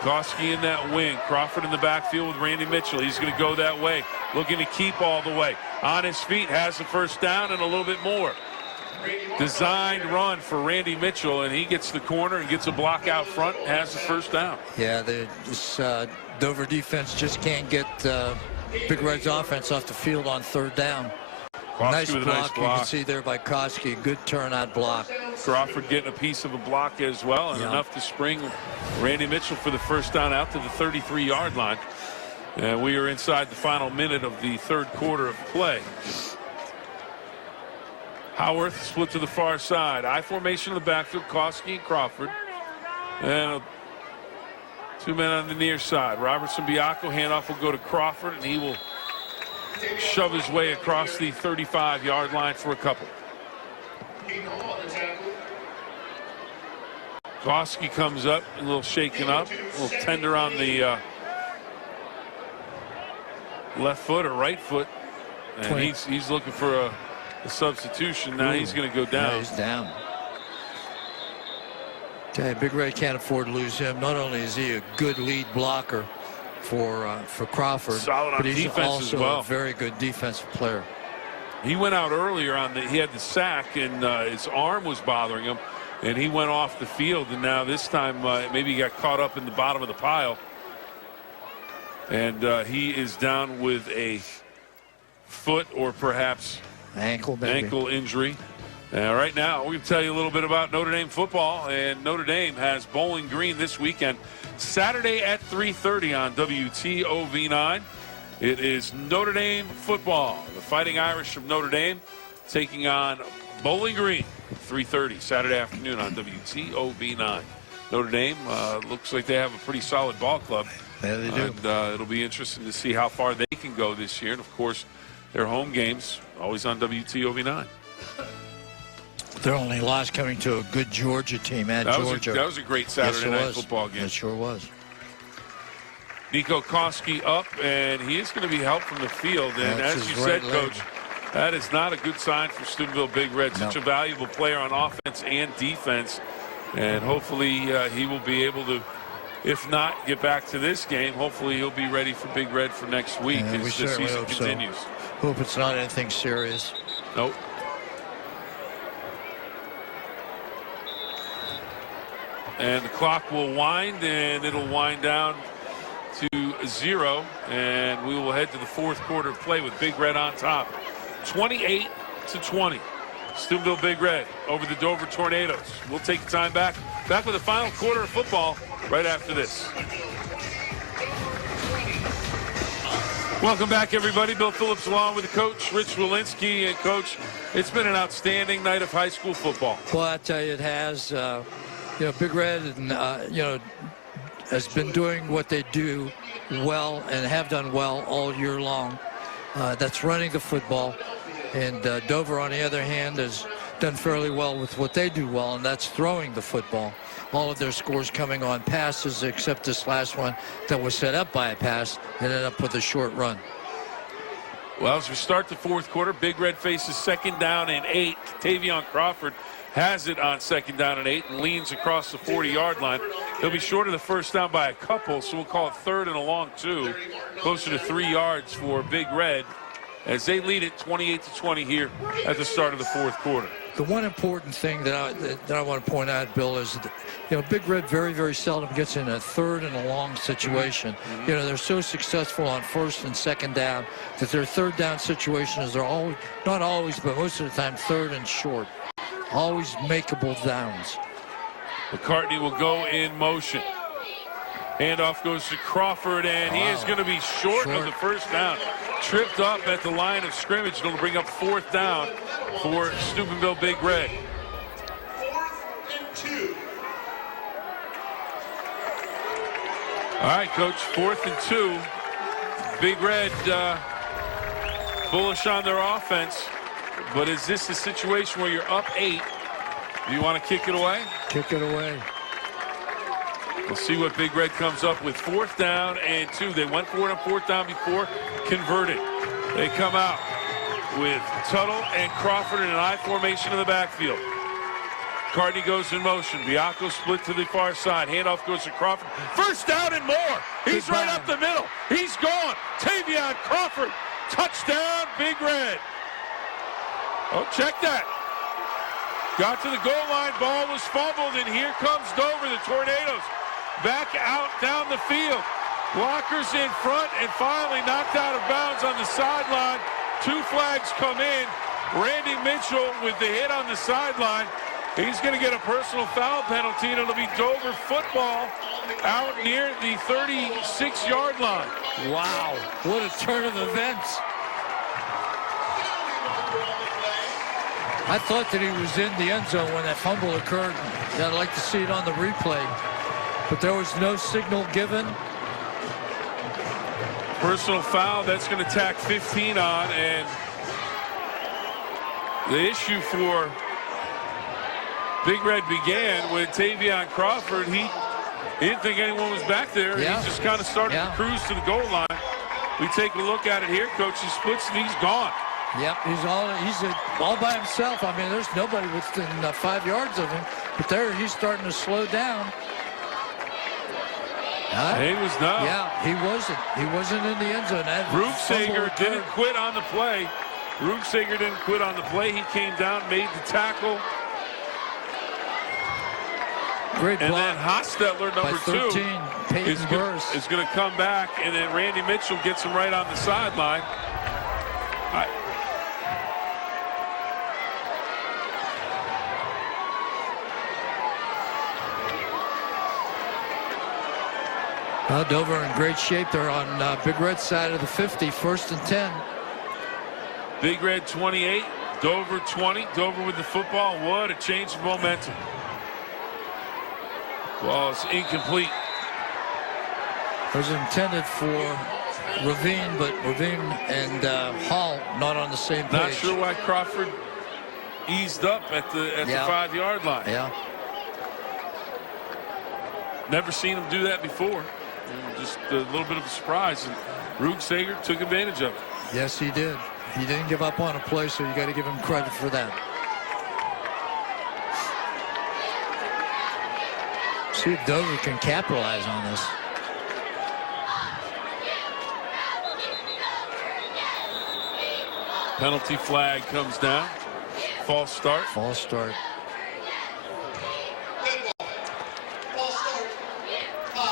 Koski in that wing. Crawford in the backfield with Randy Mitchell. He's going to go that way, looking to keep all the way. On his feet, has the 1st down and a little bit more. Designed run for Randy Mitchell, and he gets the corner and gets a block out front, has the 1st down. Yeah, this Dover defense just can't get Big Red's offense off the field on 3rd down. Nice block. You can see there by Koski. Good turnout block. Crawford getting a piece of a block as well, and enough to spring Randy Mitchell for the 1st down out to the 33-yard line. And we are inside the final minute of the 3rd quarter of play. Howarth split to the far side. I formation in the backfield, Koski and Crawford. And 2 men on the near side. Robertson, Biacco, handoff will go to Crawford, and he will shove his way across the 35-yard line for a couple. Koski comes up, a little shaken up, a little tender on the left foot or right foot, and he's looking for a substitution. Now he's going to go down. Yeah, he's down. Okay, Big Red can't afford to lose him. Not only is he a good lead blocker for Crawford, but he's also a very good defensive player. He went out earlier on he had the sack, and his arm was bothering him, and he went off the field. And now this time maybe he got caught up in the bottom of the pile, and he is down with a foot or perhaps ankle injury. Right now, we're going to tell you a little bit about Notre Dame football, and Notre Dame has Bowling Green this weekend, Saturday at 3:30 on WTOV9. It is Notre Dame football. The Fighting Irish from Notre Dame taking on Bowling Green, 3:30 Saturday afternoon on WTOV9. Notre Dame looks like they have a pretty solid ball club. Yeah, they do. And it'll be interesting to see how far they can go this year. And, of course, their home games always on WTOV9. Their only loss coming to a good Georgia team at Georgia. That was a great Saturday night football game. It sure was. Nico Koski up, and he is going to be helped from the field. And as you said, Coach, that is not a good sign for Steubenville Big Red. Such a valuable player on offense and defense. And hopefully he will be able to, if not get back to this game, hopefully he'll be ready for Big Red for next week as the season continues. Hope it's not anything serious. Nope. And the clock will wind, and it'll wind down to 0. And we will head to the 4th quarter of play with Big Red on top. 28-20. Steubenville Big Red over the Dover Tornadoes. We'll take the time back with the final quarter of football right after this. Welcome back, everybody. Bill Phillips along with the coach, Rich Walensky. And, Coach, it's been an outstanding night of high school football. Well, I tell you, it has. You know, Big Red, and you know, has been doing what they do well and have done well all year long. That's running the football. And Dover, on the other hand, has done fairly well with what they do well, and that's throwing the football. All of their scores coming on passes, except this last one that was set up by a pass and ended up with a short run. Well, as we start the fourth quarter, Big Red faces 2nd down and 8. Tavion Crawford has it on 2nd down and 8 and leans across the 40-yard line. He'll be short of the first down by a couple, so we'll call it 3rd and a long 2, closer to 3 yards for Big Red, as they lead it 28-20 here at the start of the fourth quarter. The one important thing that I want to point out, Bill, is that, you know, Big Red very, very seldom gets in a 3rd and a long situation. You know, they're so successful on 1st and 2nd down that their 3rd down situations are always, not always, but most of the time, 3rd and short. Always makeable downs. McCartney will go in motion. Handoff goes to Crawford, and he is going to be short of the first down. Tripped up at the line of scrimmage. It'll bring up 4th down for Steubenville Big Red. 4th and 2. All right, Coach, 4th and 2. Big Red bullish on their offense, but is this a situation where you're up 8? Do you want to kick it away? Kick it away. We'll see what Big Red comes up with. 4th down and 2. They went for it on 4th down before, converted. They come out with Tuttle and Crawford in an I formation in the backfield. Carney goes in motion. Bianco split to the far side. Handoff goes to Crawford. First down and more. He's right up the middle. He's gone. Tavion Crawford. Touchdown, Big Red. Oh, check that. Got to the goal line. Ball was fumbled, and here comes Dover, the Tornadoes. Back out down the field. Blockers in front and finally knocked out of bounds on the sideline. 2 flags come in. Randy Mitchell with the hit on the sideline. He's going to get a personal foul penalty, and it'll be Dover football out near the 36-yard line. Wow, what a turn of events. I thought that he was in the end zone when that fumble occurred. I'd like to see it on the replay, but there was no signal given. Personal foul, that's going to tack 15 on, and the issue for Big Red began with Tavion Crawford. He didn't think anyone was back there. Yeah. He just kind of started to cruise to the goal line. We take a look at it here, Coach. He splits and he's gone. Yep, he's all by himself. I mean, there's nobody within 5 yards of him, but there he's starting to slow down. He was not. Yeah, he wasn't. He wasn't in the end zone. Ruegsager didn't quit on the play. Ruegsager didn't quit on the play. He came down, made the tackle. Great block. And then Hostetler, number 13, 2, is going to come back, and then Randy Mitchell gets him right on the sideline. Dover in great shape. They're on Big Red's side of the 50, 1st and 10. Big Red 28, Dover 20. Dover with the football. What a change of momentum. Ball is incomplete. It was intended for Ravine, but Ravine and Hall not on the same page. Not sure why Crawford eased up at the 5-yard line. Yeah. Never seen him do that before. Just a little bit of a surprise, and Ruegsager took advantage of it. Yes, he did. He didn't give up on a play, so you got to give him credit for that. See if Dover can capitalize on this. Penalty flag comes down. False start. False start. False start. 5.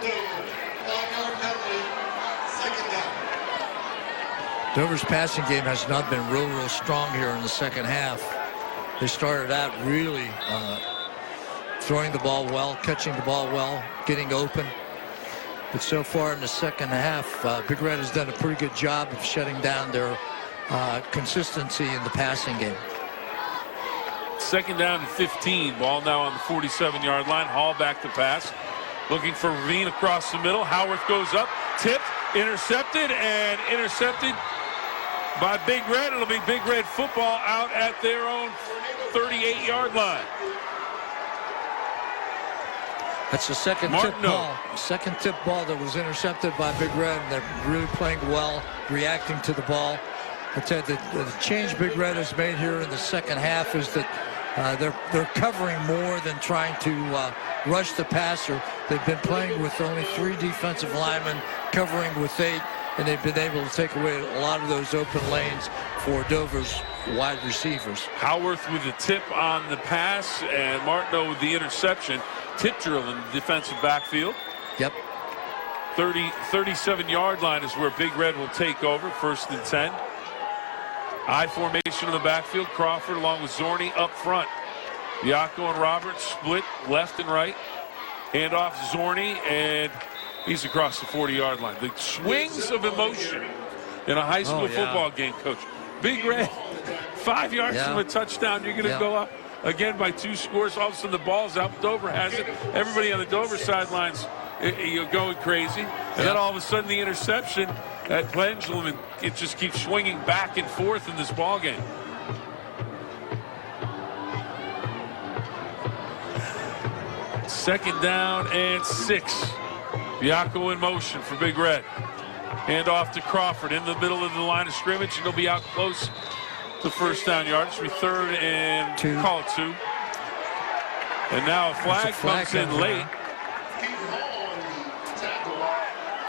Dover. 5-yard penalty. 2nd down. Dover's passing game has not been real strong here in the second half. They started out really throwing the ball well, catching the ball well, getting open. But so far in the second half, Big Red has done a pretty good job of shutting down their consistency in the passing game. Second down and 15. Ball now on the 47-yard line. Hall back to pass. Looking for Ravine across the middle. Howarth goes up. Tipped. Intercepted. And intercepted by Big Red. It'll be Big Red football out at their own 38-yard line. That's the second tip ball. Second tip ball that was intercepted by Big Red. And they're really playing well, reacting to the ball. I tell you, the change Big Red has made here in the second half is that they're covering more than trying to rush the passer. They've been playing with only 3 defensive linemen, covering with 8, and they've been able to take away a lot of those open lanes for Dover's wide receivers. Howarth with the tip on the pass, and Martineau with the interception. Tip drill in the defensive backfield. Yep. 37-yard line is where Big Red will take over. 1st and 10. I formation in the backfield. Crawford along with Zorney up front. Biacco and Roberts split left and right. Hand off Zorney, and he's across the 40-yard line. The swings of emotion in a high school football game, Coach. Big Red, 5 yards from a touchdown. You're going to go up again by 2 scores. All of a sudden, the ball's out. Dover has it. Everybody on the Dover sidelines, you're going crazy. And then all of a sudden, the interception. That pendulum, and it just keeps swinging back and forth in this ball game. Second down and 6. Biacco in motion for Big Red. Hand off to Crawford in the middle of the line of scrimmage, and he'll be out close to 1st down yardage. It'll be 3rd and 2. Call it 2. And now a flag comes in late.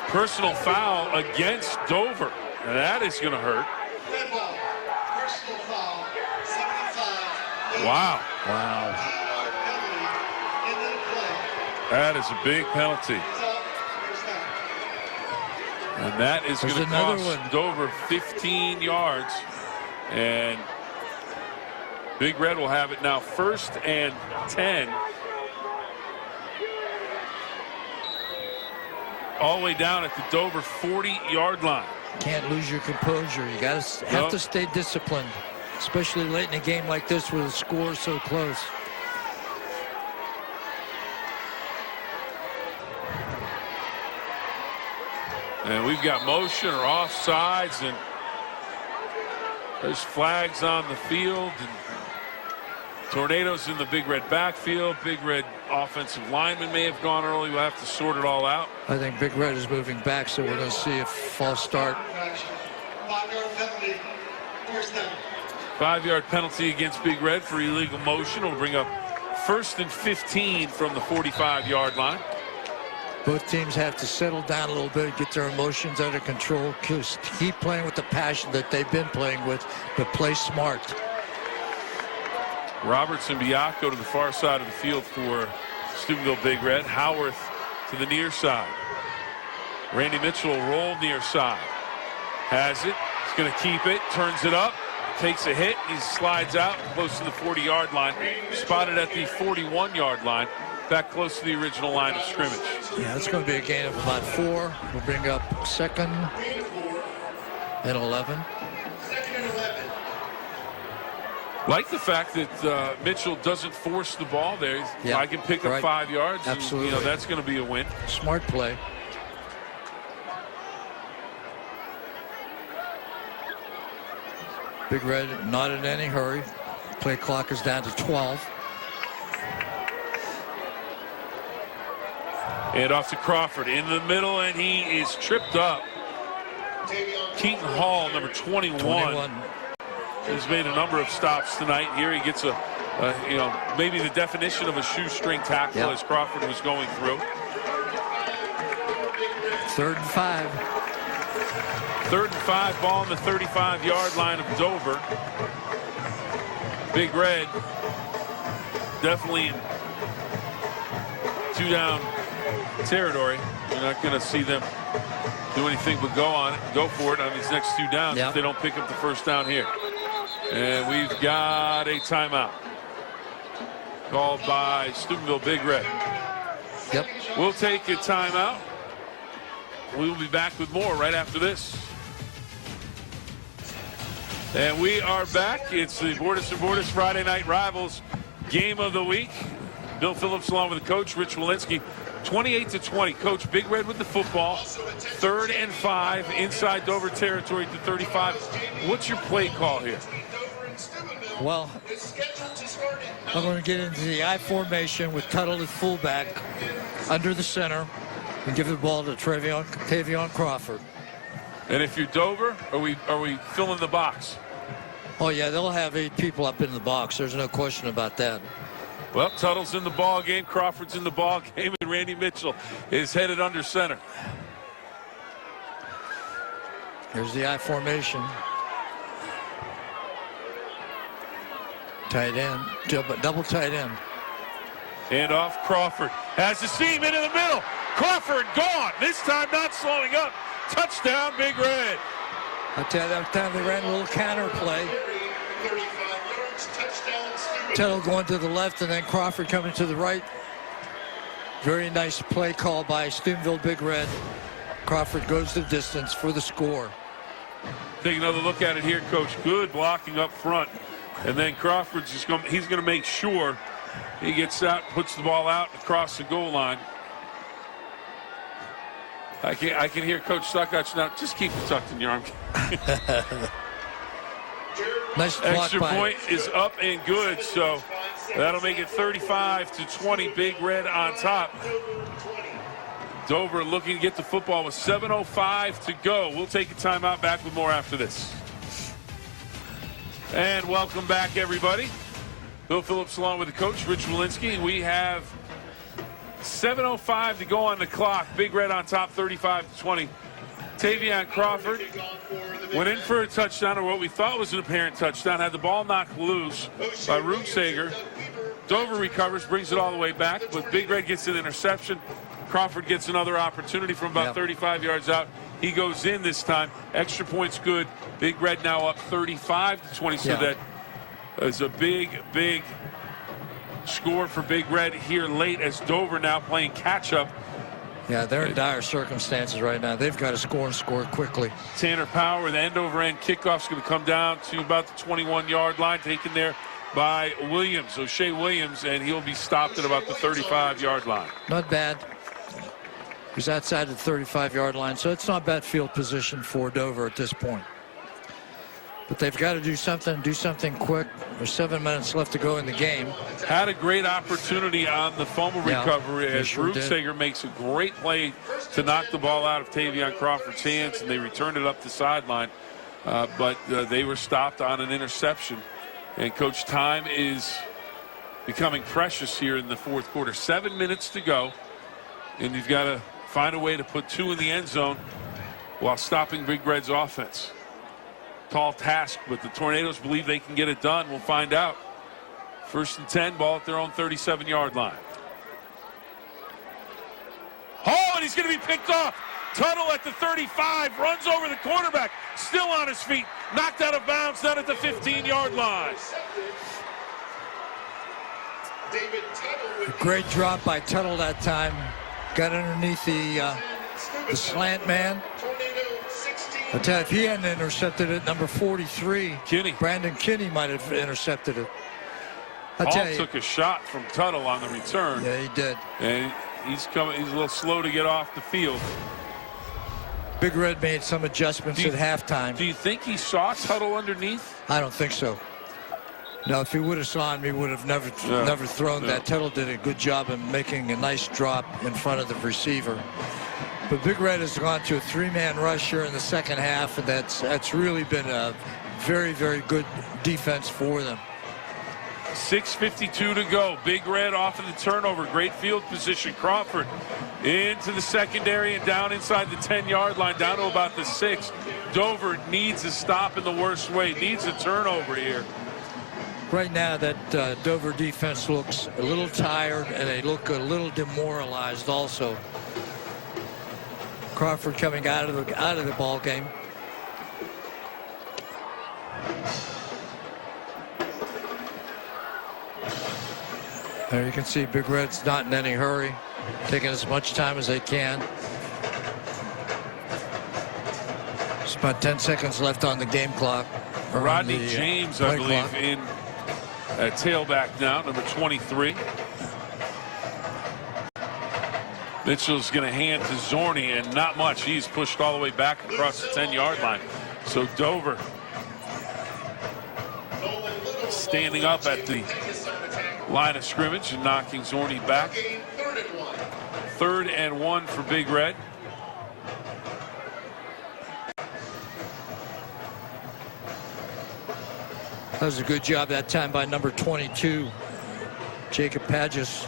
Personal foul against Dover. And that is going to hurt. Red ball. Personal foul. 75. Wow. Wow. Into the play. That is a big penalty. He's up. First down. And that is going to another cost one. Dover 15 yards. And Big Red will have it now 1st and 10. All the way down at the Dover 40-yard line. Can't lose your composure. You got to have to stay disciplined, especially late in a game like this where the score is so close. And we've got motion or offsides, and there's flags on the field, and tornadoes in the Big Red backfield. Big Red offensive lineman may have gone early. We'll have to sort it all out. I think Big Red is moving back, so we're going to see a false start. 5-yard penalty. First down. 5-yard penalty against Big Red for illegal motion. Will bring up 1st and 15 from the 45-yard line. Both teams have to settle down a little bit, get their emotions under control, keep playing with the passion that they've been playing with, but play smart. Roberts and Biacco to the far side of the field for Steubenville Big Red. Howarth to the near side. Randy Mitchell roll near side. Has it. He's going to keep it. Turns it up. Takes a hit. He slides out close to the 40-yard line. Spotted at the 41-yard line. Back close to the original line of scrimmage. Yeah, it's going to be a gain of about 4. We'll bring up 2nd and 11. Like the fact that Mitchell doesn't force the ball there. Yeah, I can pick up 5 yards. Absolutely. And, that's going to be a win. Smart play. Big Red not in any hurry. Play clock is down to 12. And off to Crawford in the middle, and he is tripped up. Keaton Hall, number 21. He's made a number of stops tonight. Here he gets maybe the definition of a shoestring tackle as Crawford was going through. 3rd and 5. 3rd and 5, ball on the 35-yard line of Dover. Big Red definitely in 2-down territory. You're not going to see them do anything but go for it on these next 2 downs if they don't pick up the 1st down here. And we've got a timeout called by Steubenville Big Red. Yep. We'll take a timeout. We will be back with more right after this. And we are back. It's the Bordas and Bordas Friday Night Rivals game of the week. Bill Phillips along with the coach, Rich Walensky. 28-20. Coach, Big Red with the football. 3rd and 5 inside Dover territory to 35. What's your play call here? Well, I'm going to get into the I formation with Tuttle at fullback under the center and give the ball to Tavion Crawford. And if you're Dover, are we filling the box? Oh, yeah, they'll have 8 people up in the box. There's no question about that. Well, Tuttle's in the ball game, Crawford's in the ball game, and Randy Mitchell is headed under center. Here's the I formation. Tight end, double tight end. And off Crawford. Has the seam into the middle. Crawford gone. This time not slowing up. Touchdown, Big Red. I tell you, that time they ran a little counter play. Tuttle going to the left and then Crawford coming to the right. Very nice play call by Steubenville Big Red. Crawford goes the distance for the score. Take another look at it here, Coach. Good blocking up front. And then Crawford's just going to make sure he gets out, puts the ball out across the goal line. I can hear Coach Stuckach now. Just keep it tucked in your arm. Nice block. Extra point is up and good, so that'll make it 35-20. Big Red on top. Dover looking to get the football with 7:05 to go. We'll take a timeout. Back with more after this. And welcome back, everybody. Bill Phillips along with the coach, Rich Walensky. We have 7:05 to go on the clock. Big Red on top, 35-20. Tavion Crawford went in for a touchdown, or what we thought was an apparent touchdown. Had the ball knocked loose by Rutsager. Dover recovers, brings it all the way back, but Big Red gets an interception. Crawford gets another opportunity from about 35 yards out. He goes in this time. Extra points good. Big Red now up 35-20. So that is a big, big score for Big Red here late as Dover now playing catch-up. Yeah, they're in dire circumstances right now. They've got to score and score quickly. Tanner Power, the end-over-end kickoff's going to come down to about the 21-yard line, taken there by Williams, O'Shea Williams, and he'll be stopped at about the 35-yard line. Not bad. He's outside the 35-yard line, so it's not bad field position for Dover at this point. But they've got to do something quick. There's 7 minutes left to go in the game. Had a great opportunity on the fumble recovery as Rutsager makes a great play to knock the ball out of Tavion Crawford's hands, and they returned it up the sideline. But they were stopped on an interception. And, Coach, time is becoming precious here in the fourth quarter. 7 minutes to go, and you've got to find a way to put 2 in the end zone while stopping Big Red's offense. Tall task, but the Tornadoes believe they can get it done. We'll find out. 1st and 10, ball at their own 37-yard line. Oh, and he's going to be picked off. Tuttle at the 35, runs over the quarterback, still on his feet, knocked out of bounds down at the 15-yard line. Great drop by Tuttle that time. Got underneath the slant man. I tell you, if he hadn't intercepted it, number 43, Kinney. Brandon Kinney might have intercepted it. I Hall tell you, took a shot from Tuttle on the return. yeah, he did. And he's a little slow to get off the field. Big Red made some adjustments at halftime. Do you think he saw Tuttle underneath? I don't think so. No, if he would have saw him, he would have never thrown that. Tuttle did a good job in making a nice drop in front of the receiver. But Big Red has gone to a 3-man rush here in the second half, and that's really been a very, very good defense for them. 6:52 to go. Big Red off of the turnover. Great field position. Crawford into the secondary and down inside the 10-yard line, down to about the 6. Dover needs a stop in the worst way. Needs a turnover here. Right now, that Dover defense looks a little tired, and they look a little demoralized also. Crawford coming out of the ball game. There you can see Big Red's not in any hurry, taking as much time as they can. It's about 10 seconds left on the game clock. Rodney James, I believe, in at tailback now, number 23. Mitchell's going to hand to Zorni, and not much. He's pushed all the way back across the 10-yard line. So Dover standing up at the line of scrimmage and knocking Zorni back. 3rd and 1 for Big Red. That was a good job that time by number 22. Jacob Pages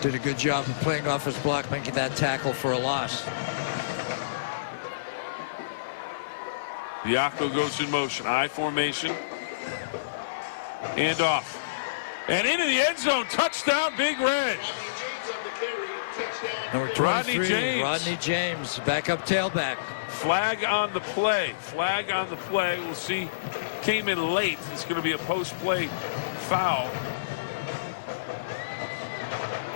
did a good job of playing off his block, making that tackle for a loss. Diaco goes in motion. I formation. And off. And into the end zone. Touchdown, Big Red. Number 23, Rodney James, backup tailback. Flag on the play. Flag on the play. We'll see. Came in late. It's going to be a post-play foul.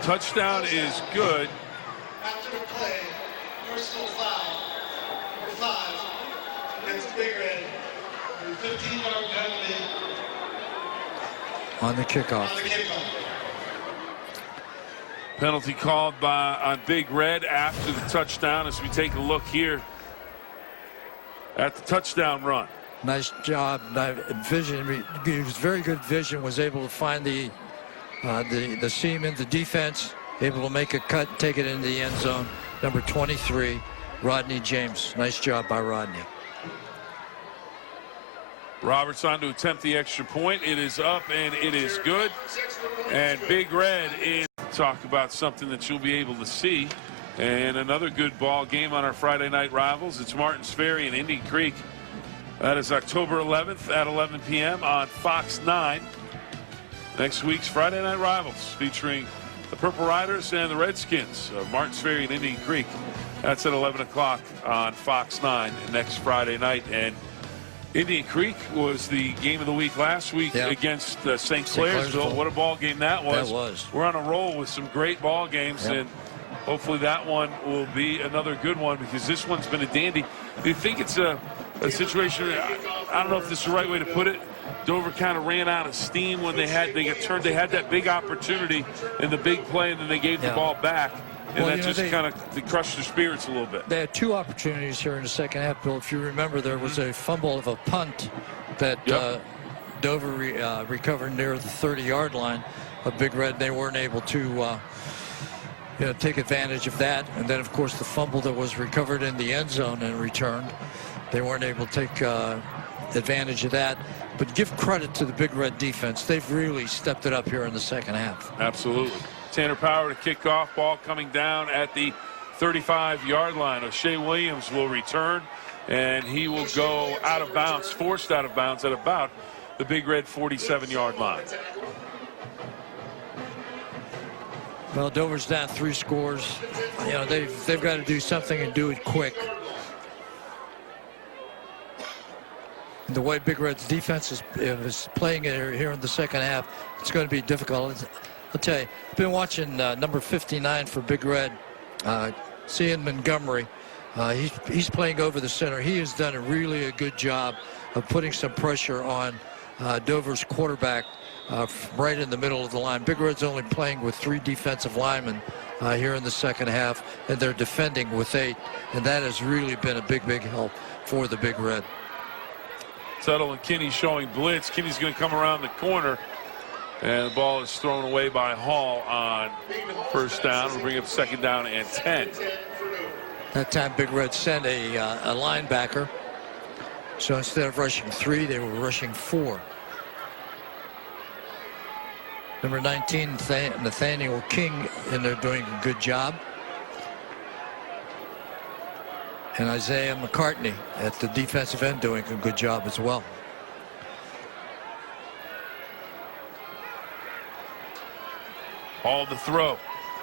Touchdown is good. After the play, personal foul, number 5, against Big Red. 15-yard penalty On the kickoff. on the kickoff. Penalty called on Big Red after the touchdown as we take a look here at the touchdown run. Nice job. Vision. He was very good vision. Was able to find the seam in the defense. Able to make a cut, take it into the end zone. Number 23, Rodney James. Nice job by Rodney. Roberts on to attempt the extra point. It is up and it is good. And Big Red is talk about something that you'll be able to see. And another good ball game on our Friday night rivals. It's Martins Ferry and Indian Creek. That is October 11th at 11 p.m. on Fox 9. Next week's Friday night rivals featuring the Purple Riders and the Redskins of Martins Ferry and Indian Creek. That's at 11 o'clock on Fox 9 next Friday night. And Indian Creek was the game of the week last week against St. Clairsville. What a ball game that was. That was. We're on a roll with some great ball games, and hopefully that one will be another good one because this one's been a dandy. Do you think it's a situation, I don't know if this is the right way to put it, Dover kind of ran out of steam when they had that big opportunity in the big play, and then they gave the ball back. And that just kind of crushed their spirits a little bit. They had 2 opportunities here in the second half, Bill. If you remember, there was a fumble of a punt that Dover recovered near the 30-yard line of Big Red. They weren't able to take advantage of that. And then, of course, the fumble that was recovered in the end zone and returned. They weren't able to take advantage of that. But give credit to the Big Red defense. They've really stepped it up here in the second half. Absolutely. Tanner Power to kick off. Ball coming down at the 35-yard line. O'Shea Williams will return, and he will go out of bounds, forced out of bounds at about the Big Red 47-yard line. Well, Dover's down 3 scores. They've got to do something and do it quick. The way Big Red's defense is playing here in the second half, it's going to be difficult. I'll tell you, I've been watching number 59 for Big Red, Cian Montgomery. He's playing over the center. He has done a good job of putting some pressure on Dover's quarterback right in the middle of the line. Big Red's only playing with 3 defensive linemen here in the second half, and they're defending with 8, and that has really been a big help for the Big Red. Tuttle and Kinney showing blitz. Kinney's going to come around the corner, and the ball is thrown away by Hall on first down. We'll bring up second down and 10. That time Big Red sent a linebacker. So instead of rushing 3, they were rushing 4. Number 19, Nathaniel King, and they're doing a good job. And Isaiah McCartney at the defensive end doing a good job as well. All the throw.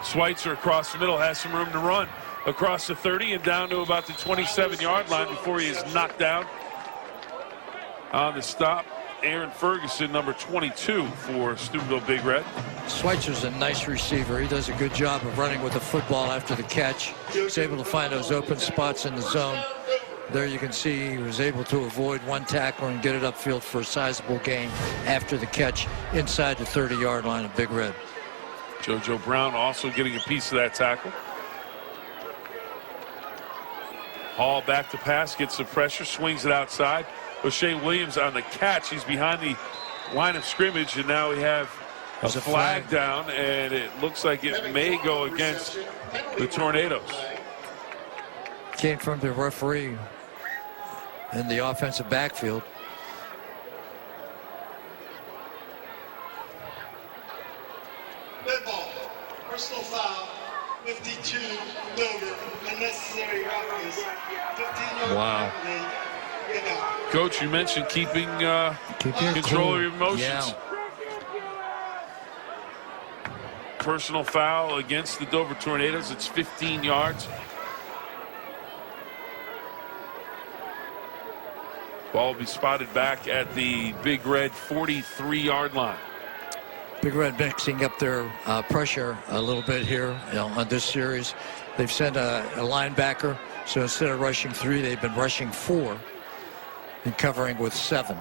Schweitzer across the middle has some room to run across the 30 and down to about the 27-yard line before he is knocked down on the stop. Aaron Ferguson, number 22 for Steubenville Big Red. Schweitzer's a nice receiver. He does a good job of running with the football after the catch. He's able to find those open spots in the zone there you can see he was able to avoid one tackle and get it upfield for a sizable gain after the catch inside the 30-yard line of Big Red. JoJo Brown also getting a piece of that tackle. Hall back to pass, gets some pressure, swings it outside. O'Shea Williams on the catch. He's behind the line of scrimmage, and now we have a flag down, and it looks like it may go against the Tornadoes. Came from the referee in the offensive backfield. Red ball, personal foul, 52, Dover, unnecessary roughness, 15-yard Wow. penalty, get out. Coach, you mentioned keeping Keep your control cool. of your emotions. Yeah. Personal foul against the Dover Tornadoes. It's 15 yards. Ball will be spotted back at the Big Red 43-yard line. Big Red mixing up their pressure a little bit here, on this series. They've sent a linebacker, so instead of rushing 3, they've been rushing 4 and covering with 7.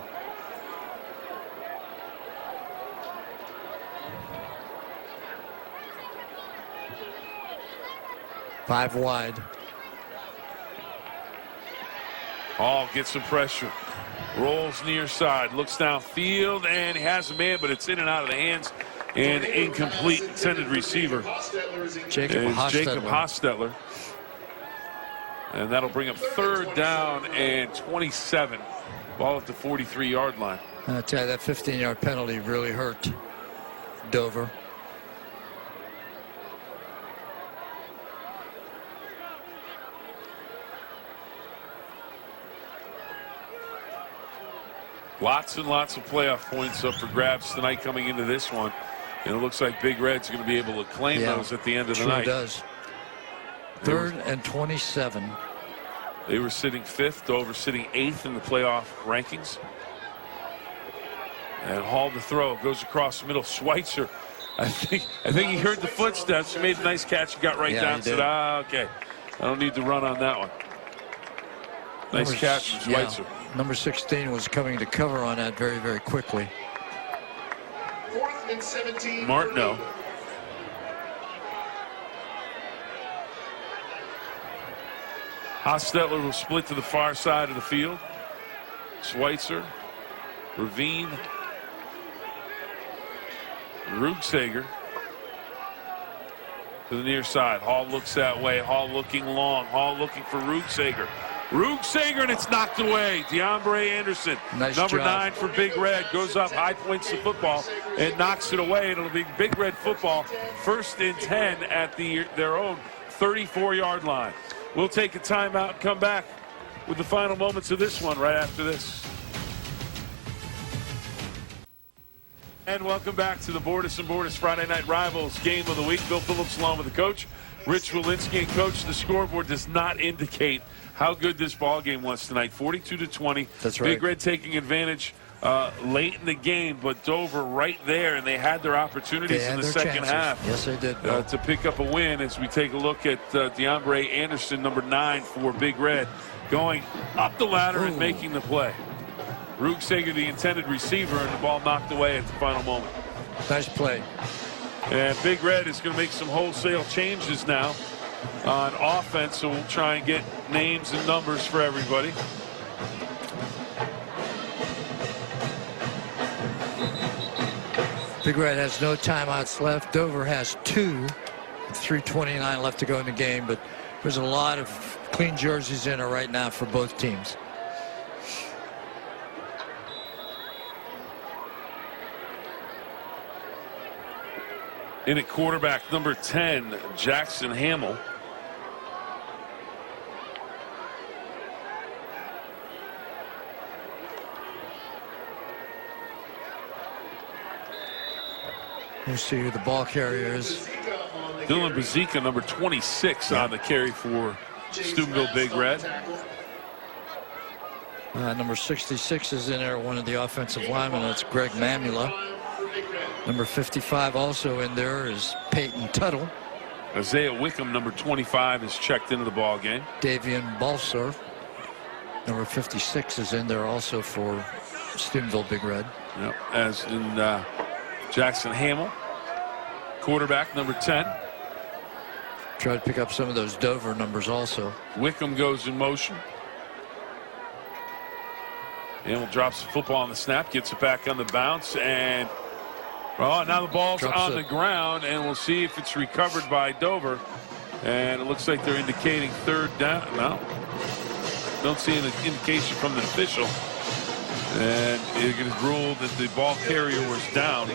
Five wide. Hall gets some pressure. Rolls near side. Looks downfield, and he has a man, but it's in and out of the hands. And incomplete. Intended receiver Jacob is Jacob Hostetler. And that'll bring up 3rd down and 27. Ball at the 43-yard line. I'll tell you, that 15-yard penalty really hurt Dover. Lots and lots of playoff points up for grabs tonight coming into this one. And it looks like Big Red's going to be able to claim those at the end of the night. Does. 3rd and 27. They were sitting 5th, Dover sitting 8th in the playoff rankings. And Hall to throw, goes across the middle. Schweitzer, I think he heard the footsteps, made a nice catch, got right down, and said, okay, I don't need to run on that one. Nice catch from Schweitzer. Number 16 was coming to cover on that very, very quickly. 4th and 17. Martineau. Hostetler will split to the far side of the field. Schweitzer, Ravine, Rugsager to the near side. Hall looks that way. Hall looking long. Hall looking for Rugsager. Rugsager, and it's knocked away. DeAndre Anderson, nice number job. 9 for Big Red, goes up, high points the football, and knocks it away. It'll be Big Red football, 1st and 10 at their own 34-yard line. We'll take a timeout and come back with the final moments of this one right after this. And welcome back to the Bordas and Bordas Friday Night Rivals Game of the Week. Bill Phillips along with the coach, Rich Walensky. And coach, the scoreboard does not indicate how good this ball game was tonight. 42-20. That's right. Big Red taking advantage late in the game, but Dover right there, and they had their opportunities in the second half. Yes, they did. To pick up a win as we take a look at DeAndre Anderson, number 9 for Big Red, going up the ladder and making the play. Rugsager, the intended receiver, and the ball knocked away at the final moment. Nice play. And Big Red is going to make some wholesale changes now on offense, so we'll try and get names and numbers for everybody. Big Red has no timeouts left. Dover has 2. 3:29 left to go in the game, but there's a lot of clean jerseys in it right now for both teams. In at quarterback, number 10, Jackson Hamill. We'll see who the ball carrier is. Dylan Bazika, number 26 on the carry for Steubenville Big Red. Number 66 is in there, one of the offensive linemen. That's Greg Mamula. Number 55 also in there is Peyton Tuttle. Isaiah Wickham, number 25, is checked into the ball game. Davian Balser. Number 56 is in there also for Steubenville Big Red. Yep, as in Jackson Hamill, quarterback, number 10. Try to pick up some of those Dover numbers also. Wickham goes in motion. Hamill drops the football on the snap, gets it back on the bounce, and well, now the ball's Drops on it. the ground, and we'll see if it's recovered by Dover. And it looks like they're indicating third down. No, don't see an indication from the official. And it is ruled that the ball carrier was down.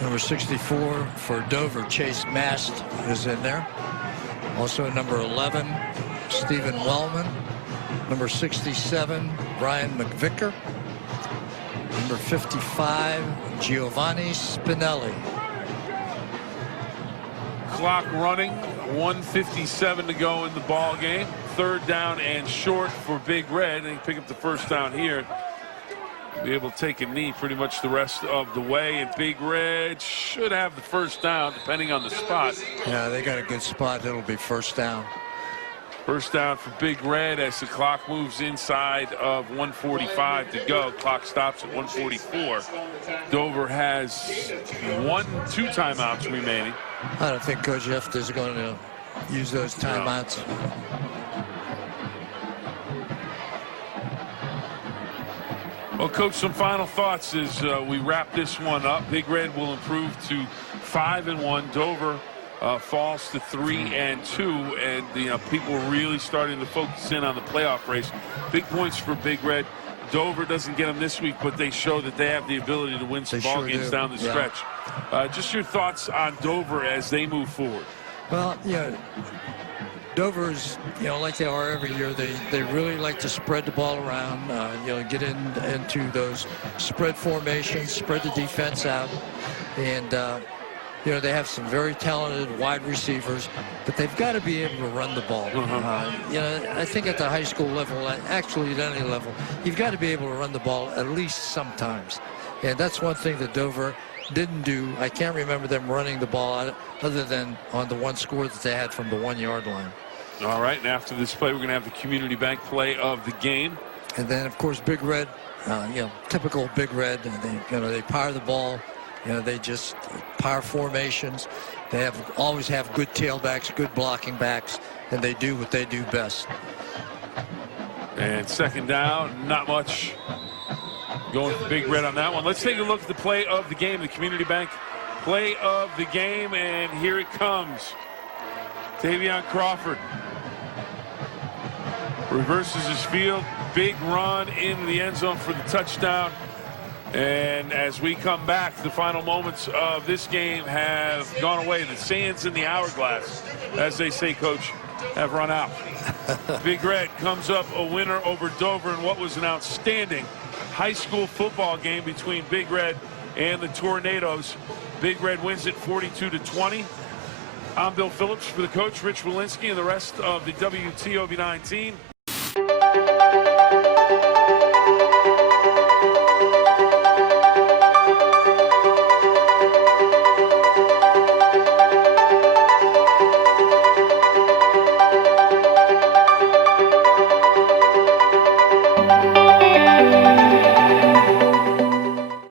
Number 64 for Dover, Chase Mast, is in there. Also number 11, Stephen Wellman. Number 67, Brian McVicker. Number 55, Giovanni Spinelli. Clock running, 1:57 to go in the ball game. Third down and short for Big Red. And pick up the first down here. Be able to take a knee pretty much the rest of the way, and Big Red should have the first down depending on the spot. Yeah, they got a good spot. It'll be first down. First down for Big Red as the clock moves inside of 1:45 to go. Clock stops at 1:44. Dover has 2 timeouts remaining. I don't think Coach F is going to use those timeouts. Well, Coach, some final thoughts as we wrap this one up. Big Red will improve to 5-1. Dover falls to 3-2, and people are really starting to focus in on the playoff race. Big points for Big Red. Dover doesn't get them this week, but they show that they have the ability to win some ball games down the stretch. Just your thoughts on Dover as they move forward. Well, yeah, Dover's, like they are every year, they really like to spread the ball around, get into those spread formations, spread the defense out, and they have some very talented wide receivers, but they've got to be able to run the ball. I think at the high school level, actually at any level, you've got to be able to run the ball at least sometimes, and that's one thing that Dover didn't do. I can't remember them running the ball other than on the one score that they had from the 1-yard line. All right, and after this play, we're going to have the Community Bank play of the game. And then, of course, Big Red, typical Big Red. They power the ball. They just power formations. They always have good tailbacks, good blocking backs, and they do what they do best. And second down, not much going for Big Red on that one. Let's take a look at the play of the game, the Community Bank play of the game, and here it comes. Tavion Crawford reverses his field, big run into the end zone for the touchdown. And as we come back, the final moments of this game have gone away. The sands in the hourglass, as they say, Coach, have run out. Big Red comes up a winner over Dover in what was an outstanding high school football game between Big Red and the Tornadoes. Big Red wins it 42-20. I'm Bill Phillips for the coach, Rich Walensky, and the rest of the WTOV9 team.